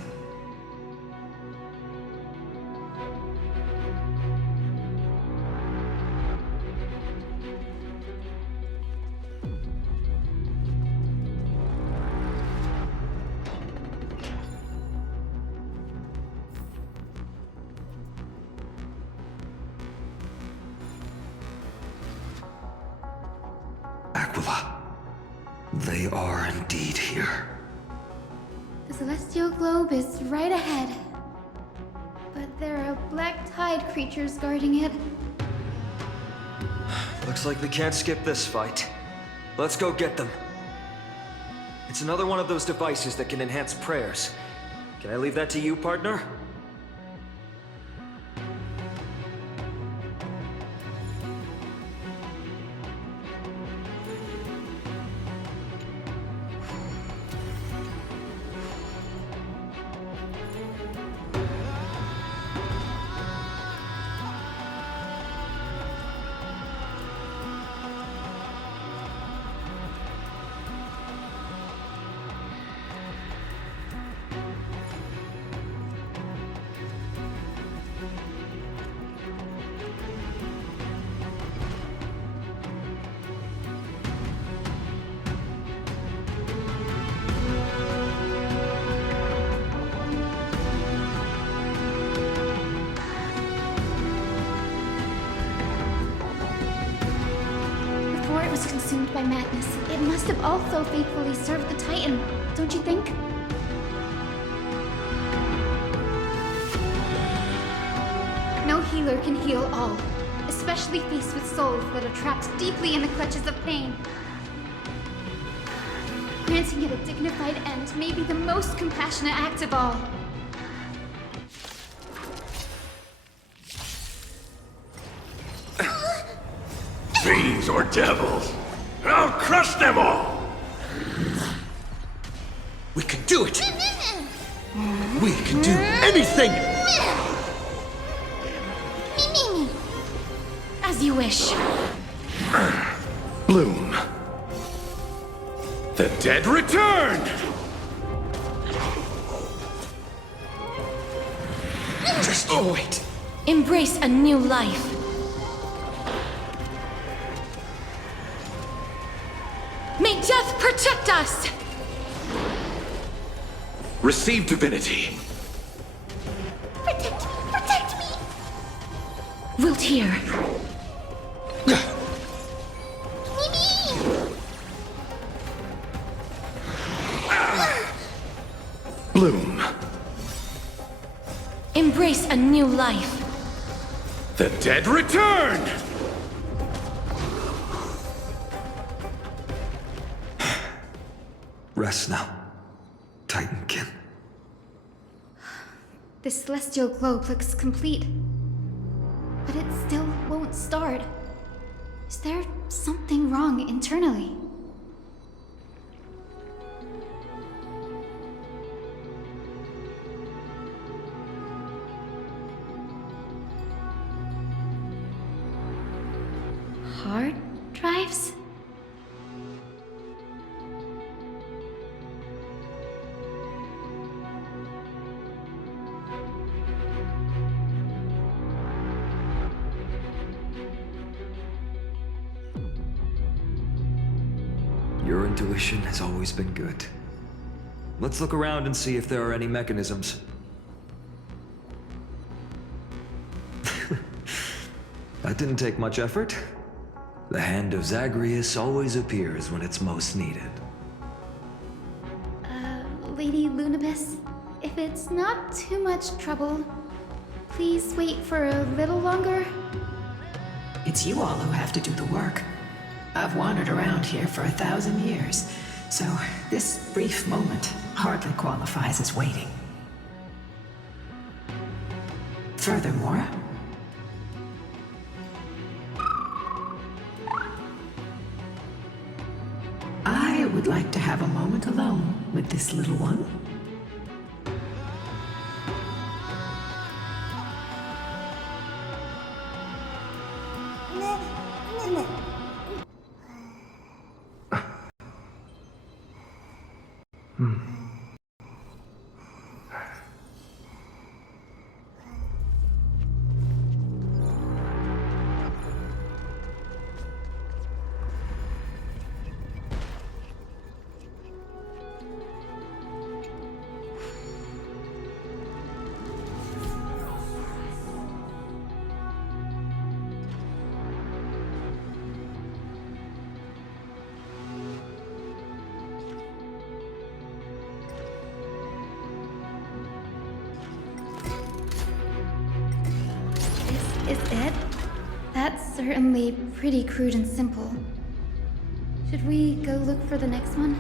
Aquila. They are indeed here. The celestial globe is right ahead. But there are black tide creatures guarding it. Looks like we can't skip this fight. Let's go get them. It's another one of those devices that can enhance prayers. Can I leave that to you, partner? was consumed by madness, it must have also faithfully served the Titan, don't you think? No healer can heal all, especially faced with souls that are trapped deeply in the clutches of pain. Granting it a dignified end may be the most compassionate act of all. Fiends or devils, I'll crush them all! We can do it! We can do anything! As you wish. Bloom. The dead return! Just you wait. Embrace a new life. May death protect us! Receive divinity. Protect me! Protect me! Wilt hear. Bloom. Embrace a new life. The dead return! Rest now, Titankin. The celestial globe looks complete, but it still won't start. Is there something wrong internally? Hard drives? Your intuition has always been good. Let's look around and see if there are any mechanisms. That didn't take much effort. The hand of Zagreus always appears when it's most needed. Lady Lunibus, if it's not too much trouble, please wait for a little longer. It's you all who have to do the work. I've wandered around here for 1,000 years, so this brief moment hardly qualifies as waiting. Furthermore, I would like to have a moment alone with this little one. Is it? That's certainly pretty crude and simple. Should we go look for the next one?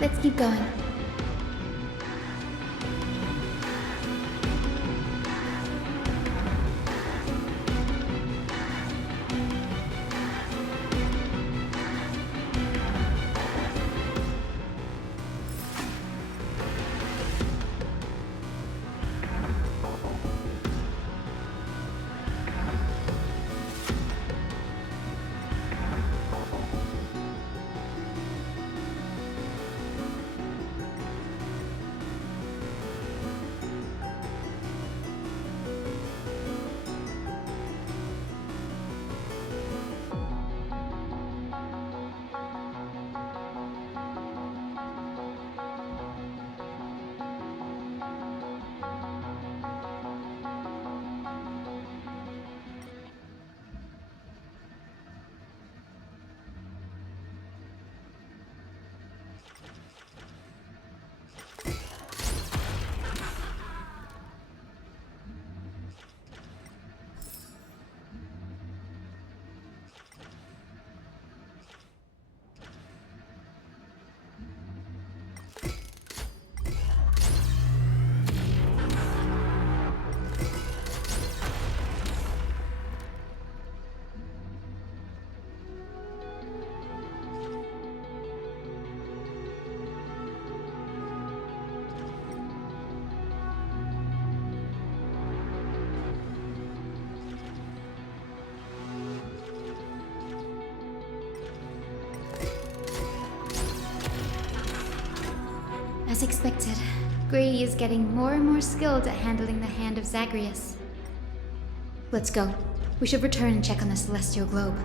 Let's keep going. As expected, Grady is getting more and more skilled at handling the hand of Zagreus. Let's go. We should return and check on the celestial globe.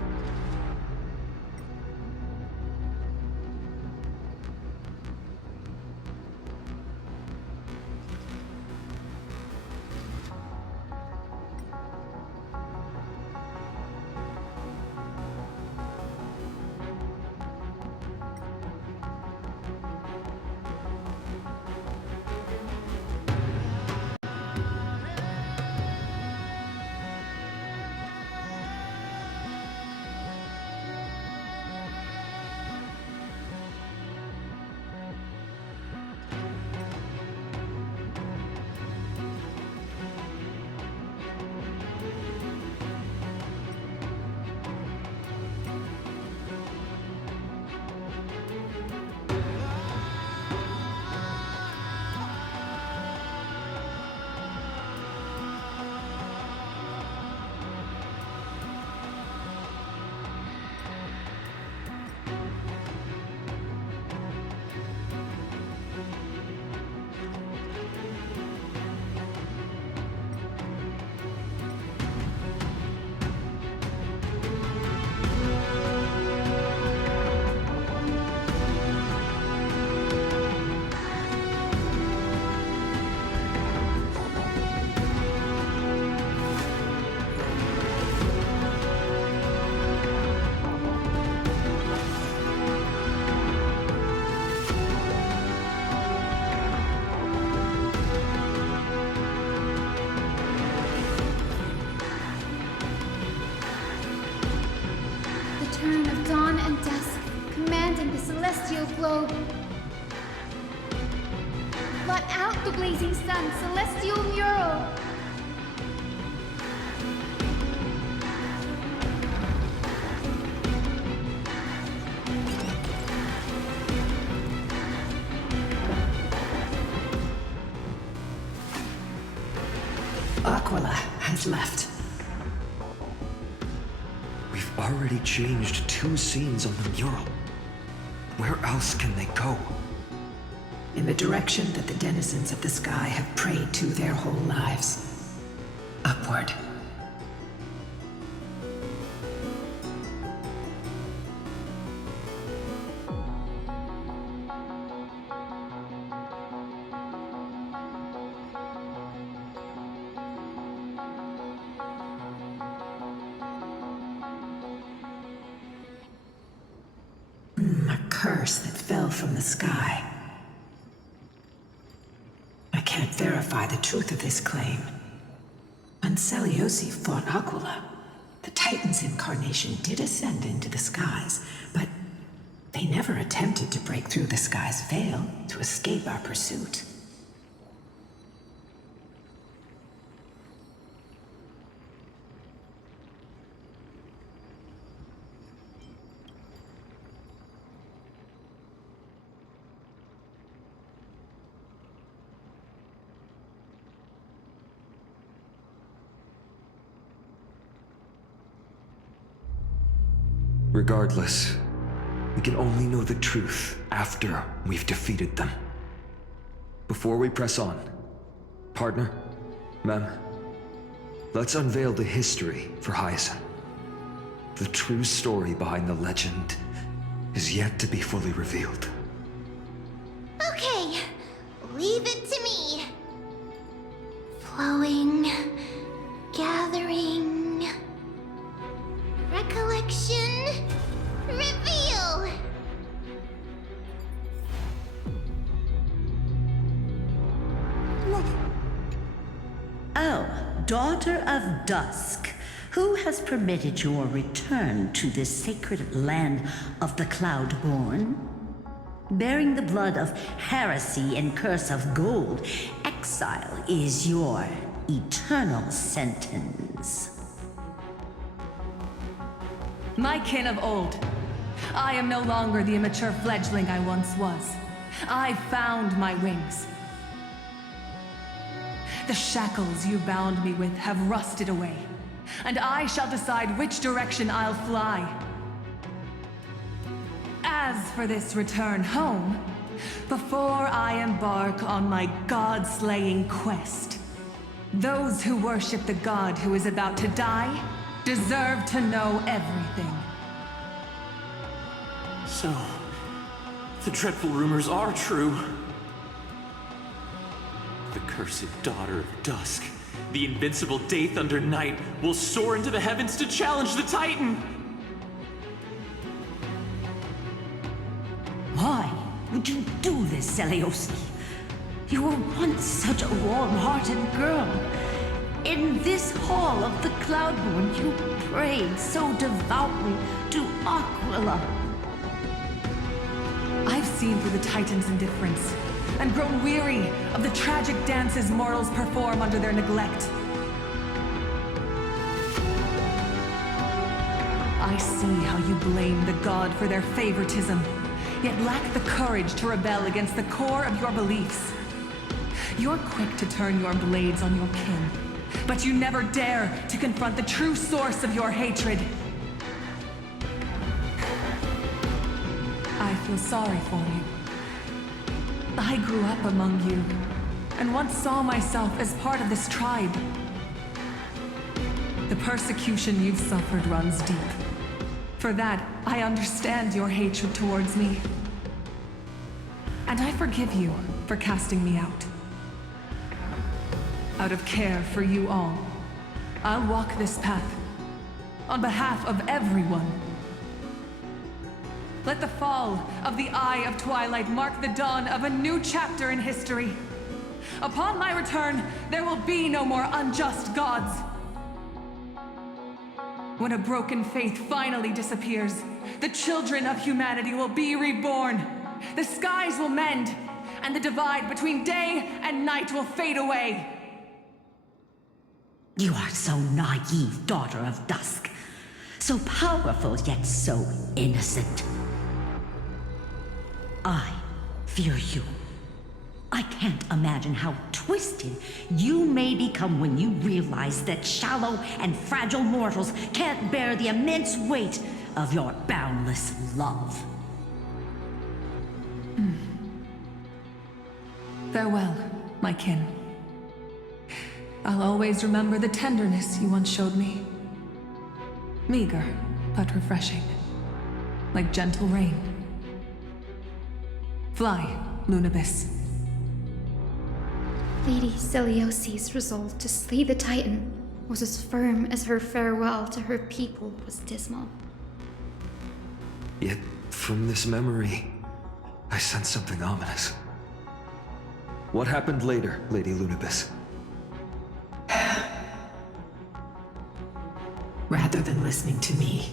Turn of dawn and dusk, commanding the celestial globe. Blot out the blazing sun, celestial mural. Aquila has left. We've already changed 2 scenes on the mural. Where else can they go? In the direction that the denizens of the sky have prayed to their whole lives. Upward. A curse that fell from the sky. I can't verify the truth of this claim. When Celiosi fought Aquila, the Titan's incarnation did ascend into the skies, but They never attempted to break through the sky's veil to escape our pursuit. Regardless, we can only know the truth after we've defeated them. Before we press on, partner, Mem, let's unveil the history for Hyacinth. The true story behind the legend is yet to be fully revealed. Okay, leave it to me. Flowing, gathering, recollection, reveal! Oh, Daughter of Dusk, who has permitted your return to this sacred land of the Cloudborn? Bearing the blood of heresy and curse of gold, exile is your eternal sentence. My kin of old, I am no longer the immature fledgling I once was. I found my wings. The shackles you bound me with have rusted away, and I shall decide which direction I'll fly. As for this return home, before I embark on my god-slaying quest, those who worship the god who is about to die deserve to know everything. So, the dreadful rumors are true. The cursed Daughter of Dusk, the invincible Day Thunder Knight, will soar into the heavens to challenge the Titan! Why would you do this, Seliosi? You were once such a warm-hearted girl. In this hall of the Cloudborn, you prayed so devoutly to Aquila. I've seen through the Titan's indifference, and grown weary of the tragic dances mortals perform under their neglect. I see how you blame the god for their favoritism, yet lack the courage to rebel against the core of your beliefs. You're quick to turn your blades on your kin, but you never dare to confront the true source of your hatred. I feel sorry for you. I grew up among you, and once saw myself as part of this tribe. The persecution you've suffered runs deep. For that, I understand your hatred towards me. And I forgive you for casting me out. Out of care for you all, I'll walk this path on behalf of everyone. Let the fall of the Eye of Twilight mark the dawn of a new chapter in history. Upon my return, there will be no more unjust gods. When a broken faith finally disappears, the children of humanity will be reborn. The skies will mend, and the divide between day and night will fade away. You are so naive, Daughter of Dusk. So powerful, yet so innocent. I fear you. I can't imagine how twisted you may become when you realize that shallow and fragile mortals can't bear the immense weight of your boundless love. Farewell, my kin. I'll always remember the tenderness you once showed me. Meager, but refreshing. Like gentle rain. Fly, Lunabis. Lady Celiosi's resolve to slay the Titan was as firm as her farewell to her people was dismal. Yet, from this memory, I sense something ominous. What happened later, Lady Lunabis? Rather than listening to me,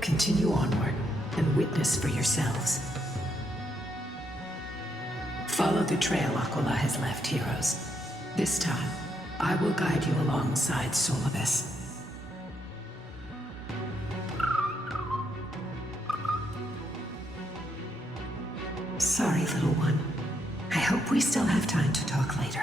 continue onward. and witness for yourselves. Follow the trail Aquila has left, heroes. This time, I will guide you alongside Solibus. Sorry, little one. I hope we still have time to talk later.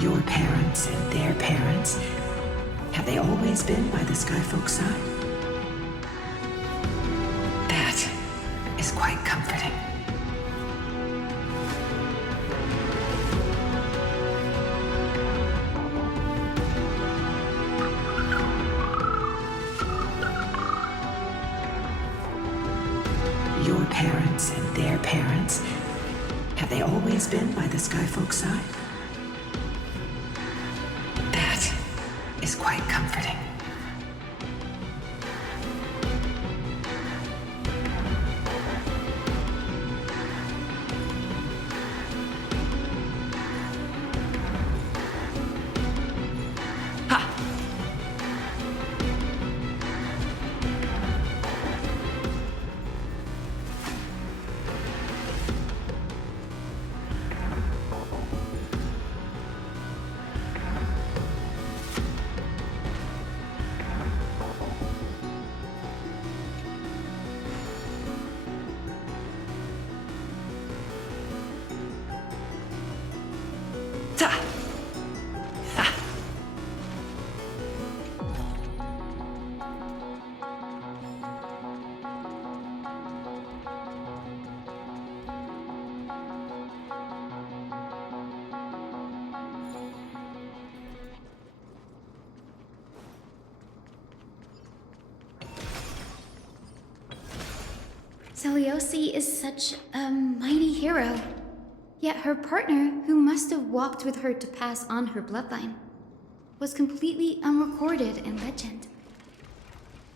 Your parents and their parents, have they always been by the Skyfolk's side? That is quite comforting. Your parents and their parents, have they always been by the Skyfolk's side? Is quite comforting. Celiosi is such a mighty hero. Yet her partner, who must have walked with her to pass on her bloodline, was completely unrecorded in legend.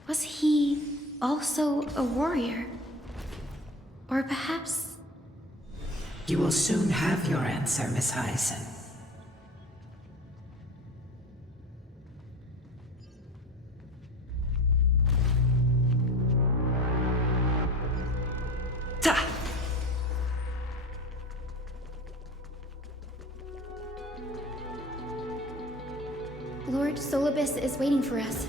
Was he also a warrior? Or perhaps... You will soon have your answer, Miss Hyson. Lord Solibus is waiting for us.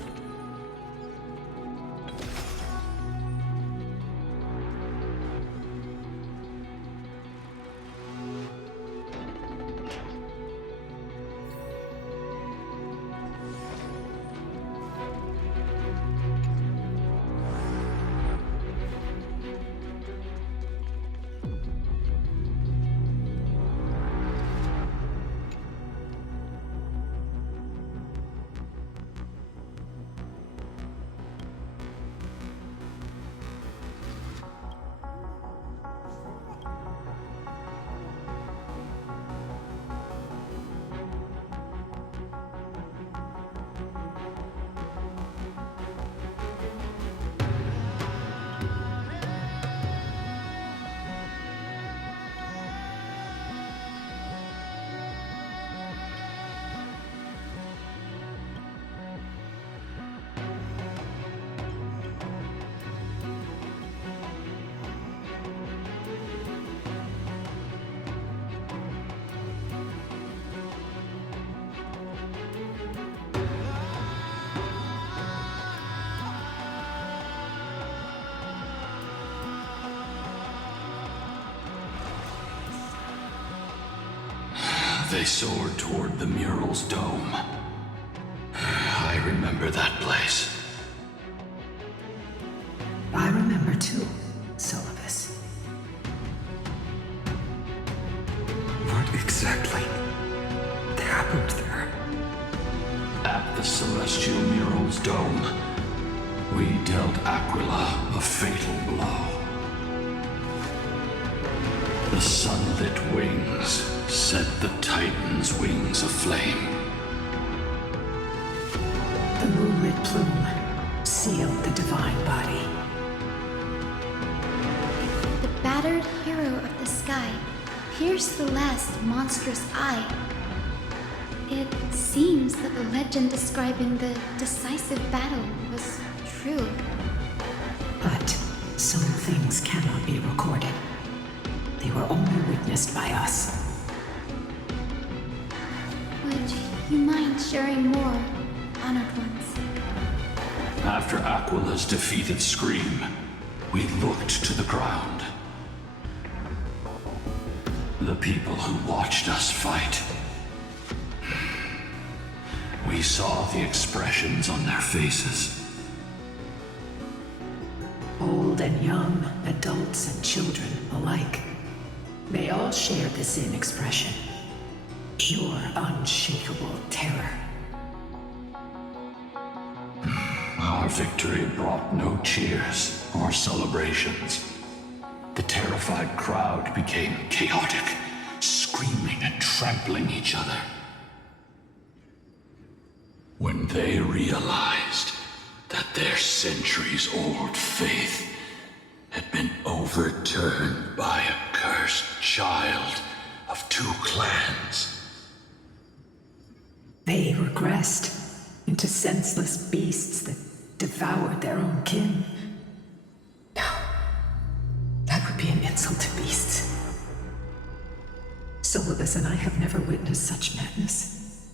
They soared toward the mural's dome. I remember that place. I remember too, Solibus. What exactly happened there? At the celestial mural's dome, we dealt Aquila a fatal blow. The sunlit wings set the Titan's wings aflame. The moonlit plume sealed the divine body. The battered hero of the sky pierced the last monstrous eye. It seems that the legend describing the decisive battle was true. But some things cannot be recorded. They were only witnessed by us. Would you mind sharing more, honored ones? After Aquila's defeated scream, we looked to the ground. The people who watched us fight. We saw the expressions on their faces. Old and young, adults and children alike. They all shared the same expression. Pure, unshakable terror. Our victory brought no cheers or celebrations. The terrified crowd became chaotic, screaming and trampling each other. When they realized that their centuries-old faith had been overturned by a cursed child of two clans. They regressed into senseless beasts that devoured their own kin. No, that would be an insult to beasts. Solibus and I have never witnessed such madness.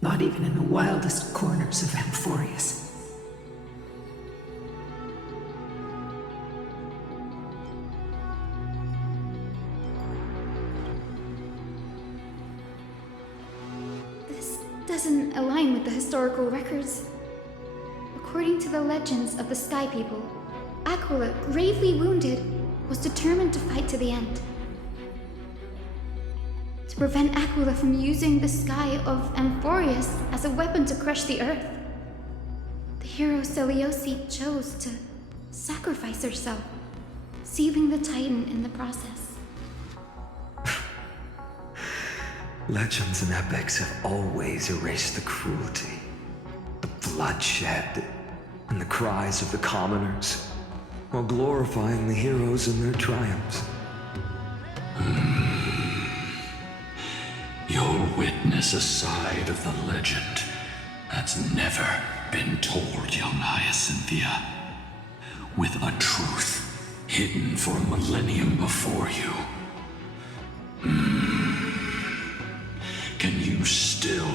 Not even in the wildest corners of Amphorius. This doesn't align with the historical records. According to the legends of the Sky People, Aquila, gravely wounded, was determined to fight to the end. To prevent Aquila from using the sky of Amphorius as a weapon to crush the earth, the hero Seleucid chose to sacrifice herself, sealing the Titan in the process. Legends and epics have always erased the cruelty, the bloodshed, and the cries of the commoners, while glorifying the heroes and their triumphs. You'll witness a side of the legend that's never been told, young Hyacinthia, with a truth hidden for a millennium before you. Can you still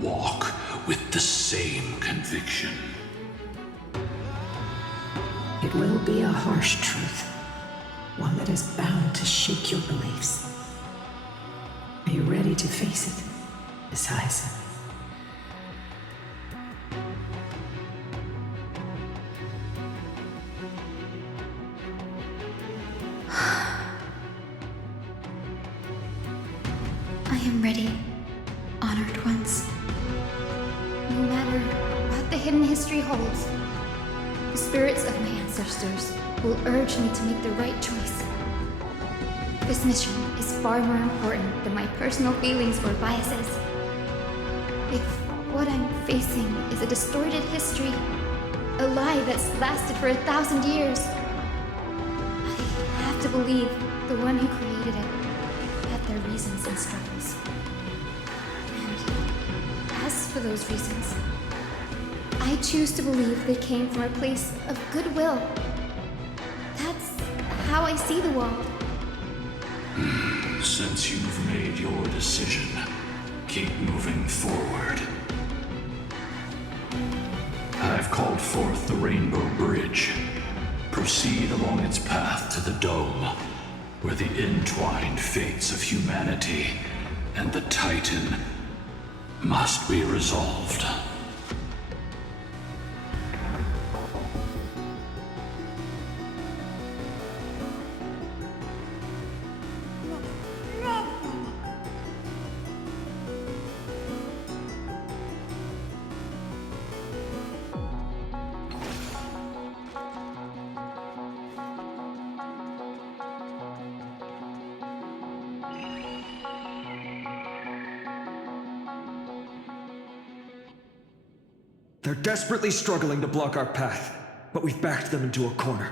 walk with the same conviction? It will be a harsh truth, one that is bound to shake your beliefs. Are you ready to face it, Miss Hyacinth? I am ready, honored ones. No matter what the hidden history holds, the spirits of my ancestors will urge me to make the right choice. This mission is far more important than my personal feelings or biases. If what I'm facing is a distorted history, a lie that's lasted for 1,000 years, I have to believe the one who created it had their reasons and struggles. And as for those reasons, I choose to believe they came from a place of goodwill. That's how I see the world. Since you've made your decision, keep moving forward. I've called forth the Rainbow Bridge. Proceed along its path to the Dome, where the entwined fates of humanity and the Titan must be resolved. They're desperately struggling to block our path, but we've backed them into a corner.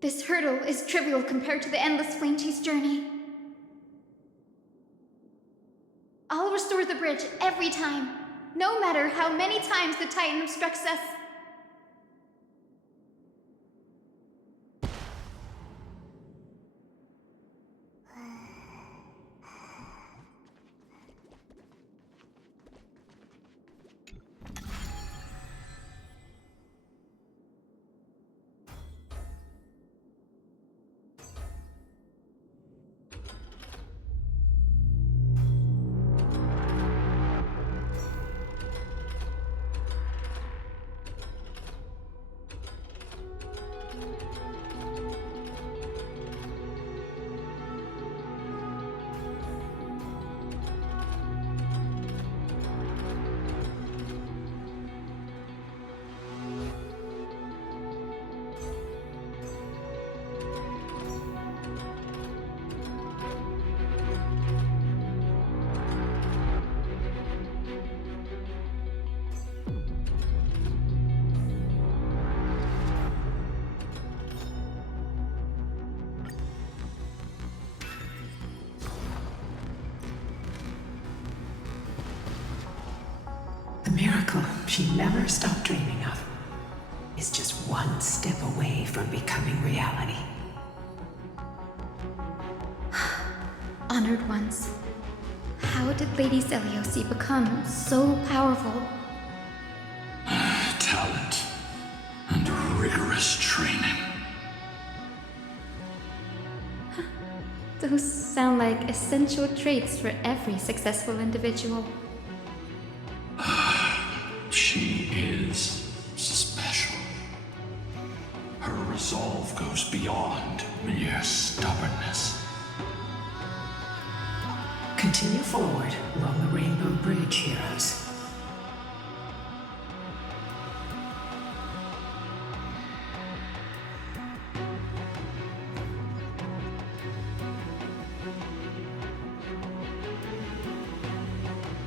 This hurdle is trivial compared to the endless flame chase journey. I'll restore the bridge every time, no matter how many times the Titan obstructs us. The miracle she never stopped dreaming of is just one step away from becoming reality. Honored ones, how did Lady Zeliosi become so powerful? Talent and rigorous training. Those sound like essential traits for every successful individual. She is special. Her resolve goes beyond mere stubbornness. Continue forward along the Rainbow Bridge, heroes.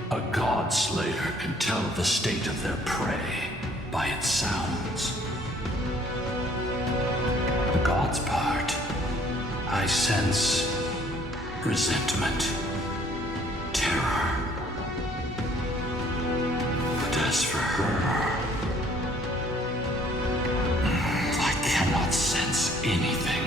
A god slayer can tell the state of their prey by its sounds. The god's part, I sense resentment, terror. But as for her, I cannot sense anything.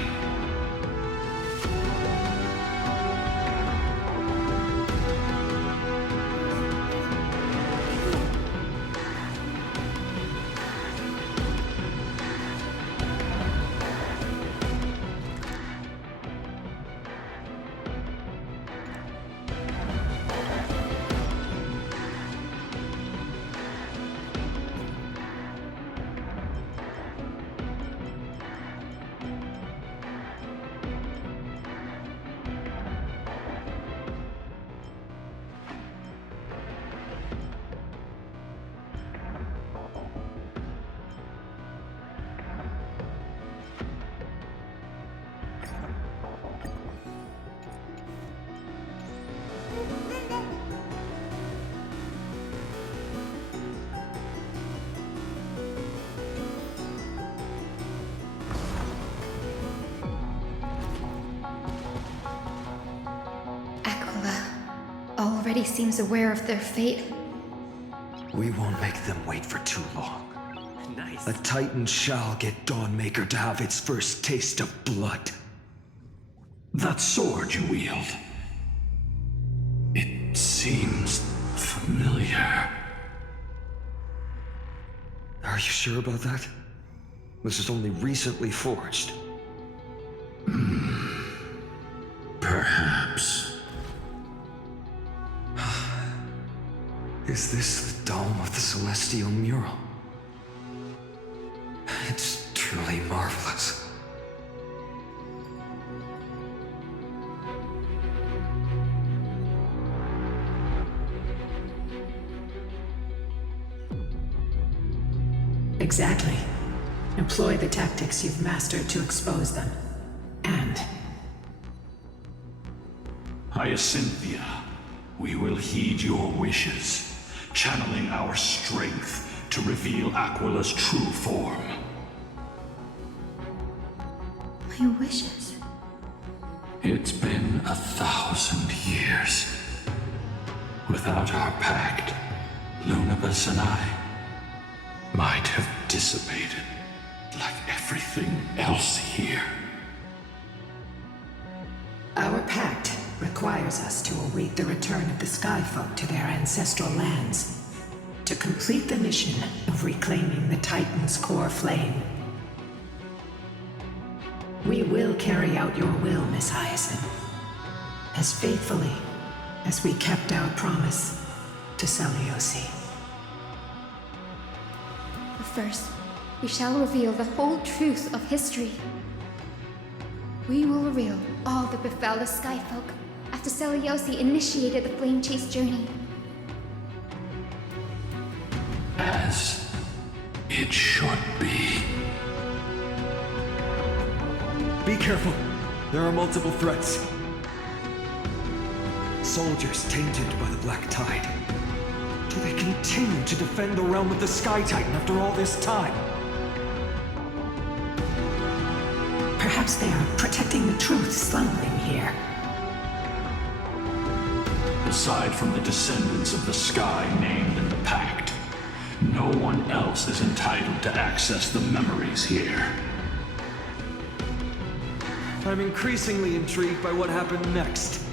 Already seems aware of their fate. We won't make them wait for too long. Nice. A Titan shall get Dawnmaker to have its first taste of blood. That sword you wield, it seems familiar. Are you sure about that? This is only recently forged. Perhaps. Is this the dome of the celestial mural? It's truly marvelous. Exactly. Employ the tactics you've mastered to expose them. And Hyacinthia We will heed your wishes, channeling our strength to reveal Aquila's true form. My wishes? It's been 1,000 years. Without our pact, Lunabus and I might have dissipated like everything else here. Our pact requires us to await the return of the Skyfolk to their ancestral lands, to complete the mission of reclaiming the Titan's core flame. We will carry out your will, Miss Hyacinth, as faithfully as we kept our promise to Seliosi. But first, we shall reveal the whole truth of history. We will reveal all that befell the Skyfolk after Seliosi initiated the Flame Chase journey. As it should be. Be careful. There are multiple threats. Soldiers tainted by the Black Tide. Do they continue to defend the realm of the Sky Titan after all this time? Perhaps they are protecting the truth slumbering here. Aside from the descendants of the Sky named in the Pact, no one else is entitled to access the memories here. I'm increasingly intrigued by what happened next.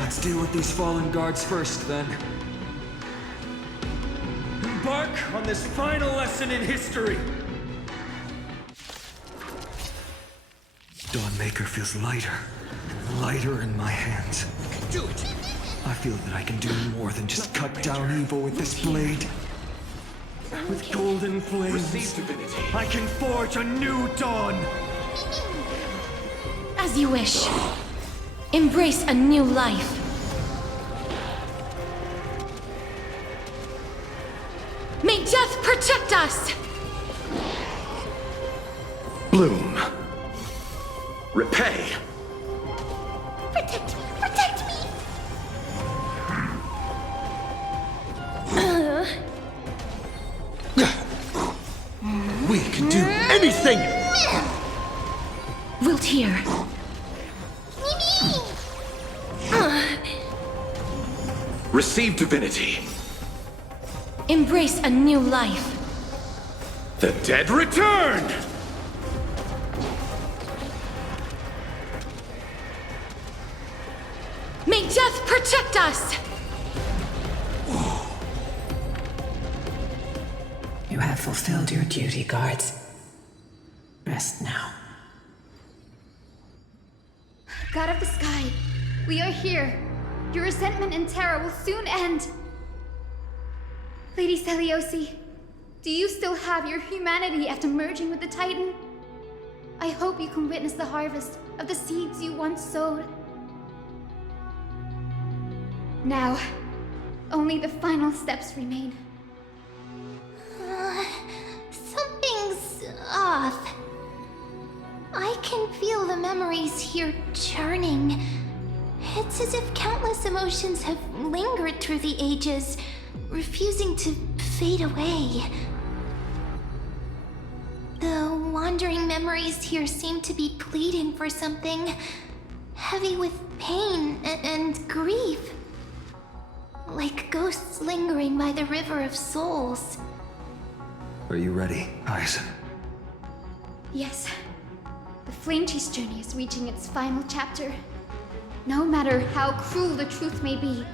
Let's deal with these fallen guards first, then. Embark on this final lesson in history! Dawnmaker feels lighter and lighter in my hands. Do it! I feel that I can do more than just cut down evil with this blade. With golden flames, I can forge a new dawn! As you wish. Embrace a new life. May death protect us! Bloom. Repay. Protect me! Protect me! We can do anything! Wilt hear. Receive divinity. Embrace a new life. The dead return! May death protect us! You have fulfilled your duty, guards. Rest now. God of the Sky, we are here. Your resentment and terror will soon end. Lady Seliosi, do you still have your humanity after merging with the Titan? I hope you can witness the harvest of the seeds you once sowed. Now, only the final steps remain. Something's off. I can feel the memories here churning. It's as if countless emotions have lingered through the ages, refusing to fade away. The wandering memories here seem to be pleading for something, heavy with pain and grief. Like ghosts lingering by the river of souls. Are you ready, Hyacinth? Yes. The Flame Chase journey is reaching its final chapter. No matter how cruel the truth may be,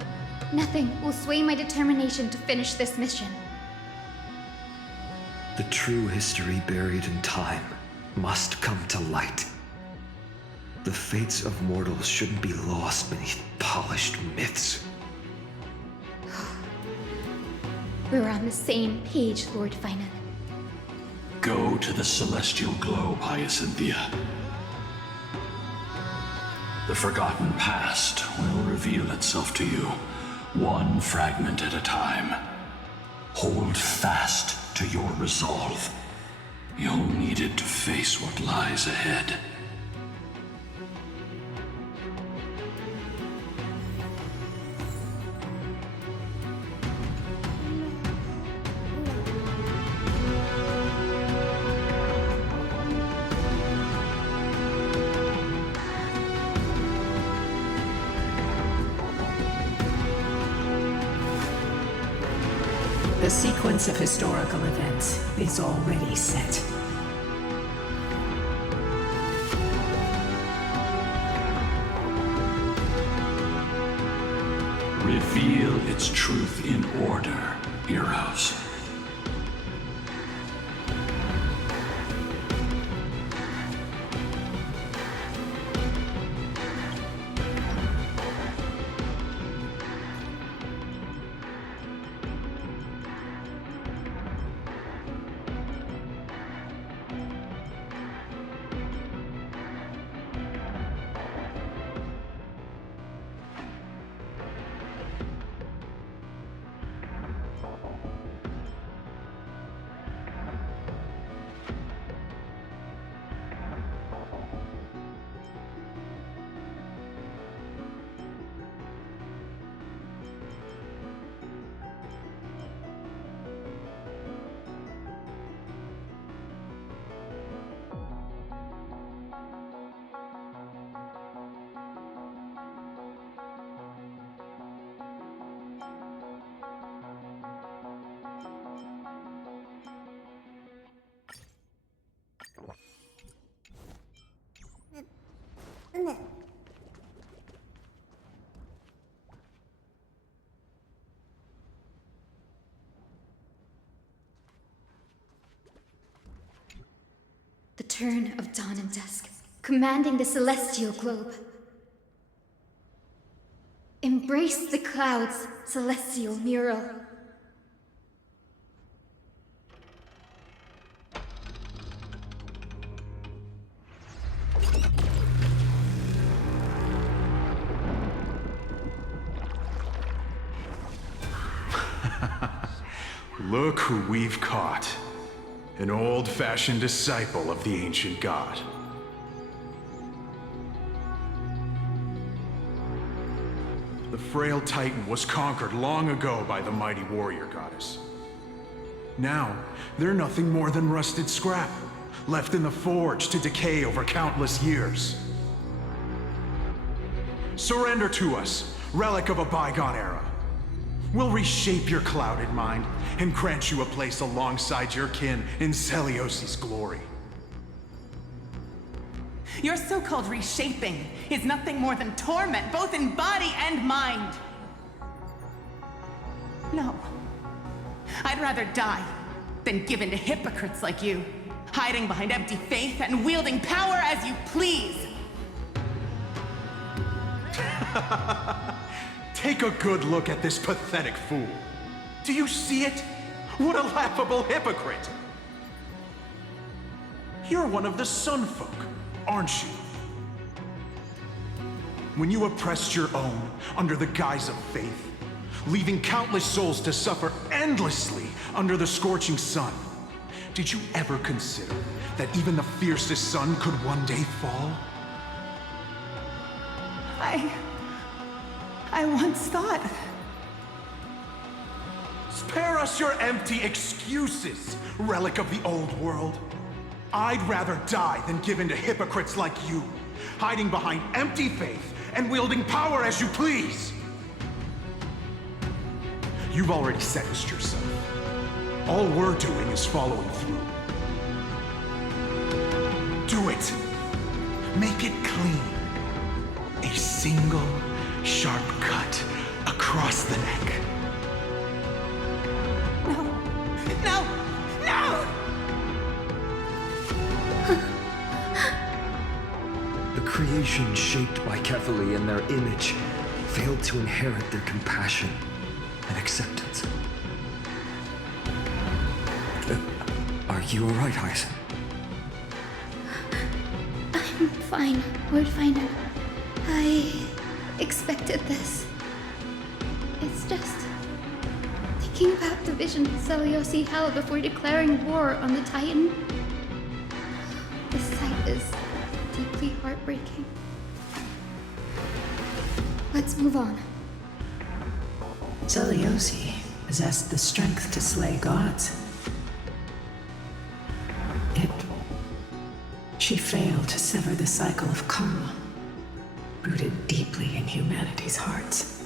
nothing will sway my determination to finish this mission. The true history buried in time must come to light. The fates of mortals shouldn't be lost beneath polished myths. We're on the same page, Lord Finan. Go to the celestial globe, Hyacinthia. The forgotten past will reveal itself to you, one fragment at a time. Hold fast to your resolve. You'll need it to face what lies ahead. The sequence of historical events is already set. Reveal its truth in order, heroes. The turn of dawn and dusk, commanding the celestial globe. Embrace the clouds, celestial mural. Look who we've caught. An old-fashioned disciple of the ancient god. The frail Titan was conquered long ago by the mighty warrior goddess. Now, they're nothing more than rusted scrap, left in the forge to decay over countless years. Surrender to us, relic of a bygone era. We'll reshape your clouded mind and grant you a place alongside your kin in Celiosi's glory. Your so-called reshaping is nothing more than torment, both in body and mind. No. I'd rather die than give in to hypocrites like you, hiding behind empty faith and wielding power as you please. Take a good look at this pathetic fool. Do you see it? What a laughable hypocrite! You're one of the Sun Folk, aren't you? When you oppressed your own under the guise of faith, leaving countless souls to suffer endlessly under the scorching sun, did you ever consider that even the fiercest sun could one day fall? I once thought... Spare us your empty excuses, relic of the old world. I'd rather die than give in to hypocrites like you, hiding behind empty faith and wielding power as you please. You've already sentenced yourself. All we're doing is following through. Do it. Make it clean. A single sharp cut across the neck. No! No! The creation shaped by Kefali in their image failed to inherit their compassion and acceptance. Are you alright, Hyson? I'm fine, Lord Finder. I expected this. It's just thinking about the vision Celiosi held before declaring war on the Titan. This sight is deeply heartbreaking. Let's move on. Celiosi possessed the strength to slay gods. Yet, she failed to sever the cycle of karma, rooted deeply in humanity's hearts.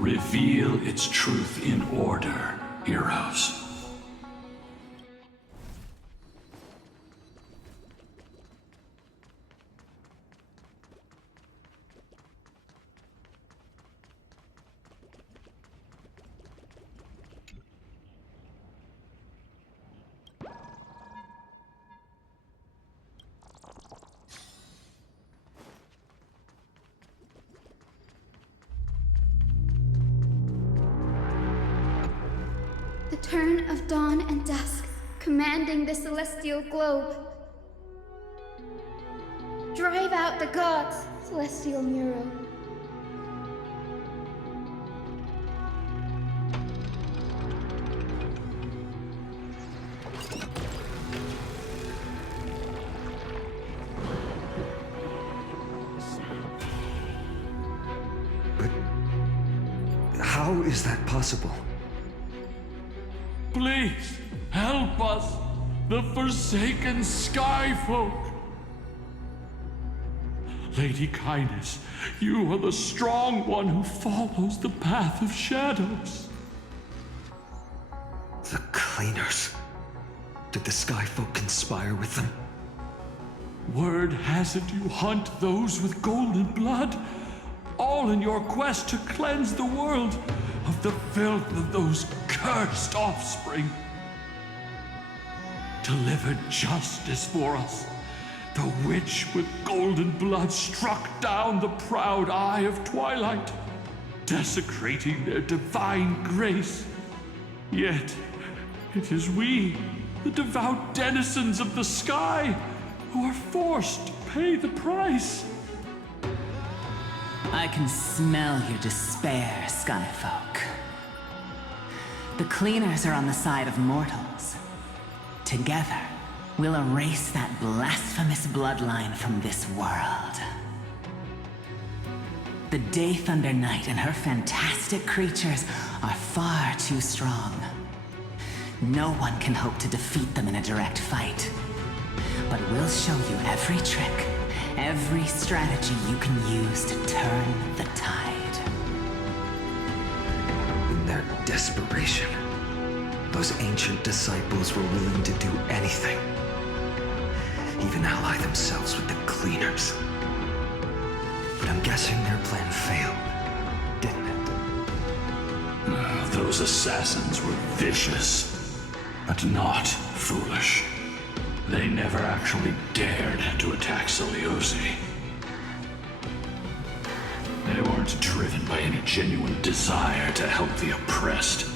Reveal its truth in order, heroes. The turn of dawn and dusk, commanding the celestial globe. Drive out the gods, celestial Muro. But how is that possible? Please, help us, the forsaken Skyfolk. Lady Kindness, you are the strong one who follows the path of shadows. The Cleaners. Did the Skyfolk conspire with them? Word has it you hunt those with golden blood, all in your quest to cleanse the world of the filth of those cursed offspring. Delivered justice for us. The witch with golden blood struck down the proud eye of twilight, desecrating their divine grace. Yet, it is we, the devout denizens of the sky, who are forced to pay the price. I can smell your despair, Skyfolk. The Cleaners are on the side of mortals. Together, we'll erase that blasphemous bloodline from this world. The Day Thunder Knight and her fantastic creatures are far too strong. No one can hope to defeat them in a direct fight. But we'll show you every trick, every strategy you can use to turn the tide. In their desperation, those ancient disciples were willing to do anything. Even ally themselves with the Cleaners. But I'm guessing their plan failed, didn't it? Those assassins were vicious, but not foolish. They never actually dared to attack Seliosi. They weren't driven by any genuine desire to help the oppressed.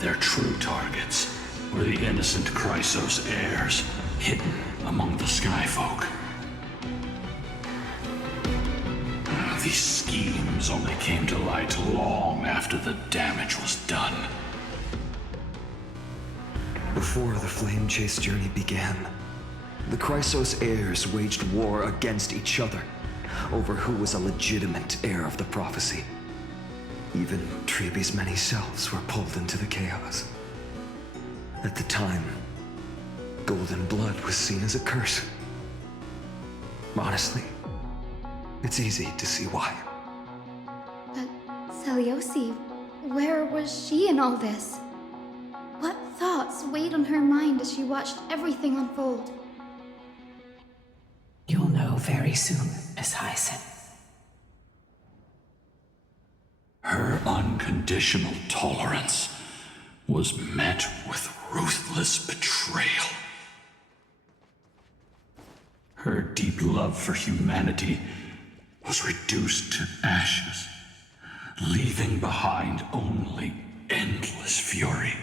Their true targets were the innocent Chrysos heirs, hidden among the Skyfolk. These schemes only came to light long after the damage was done. Before the Flame Chase journey began, the Chrysos heirs waged war against each other over who was a legitimate heir of the prophecy. Even Treeby's many selves were pulled into the chaos. At the time, golden blood was seen as a curse. Honestly, it's easy to see why. But Seliosi, where was she in all this? What thoughts weighed on her mind as she watched everything unfold? You'll know very soon, Miss Hyacinth. Her unconditional tolerance was met with ruthless betrayal. Her deep love for humanity was reduced to ashes, leaving behind only endless fury.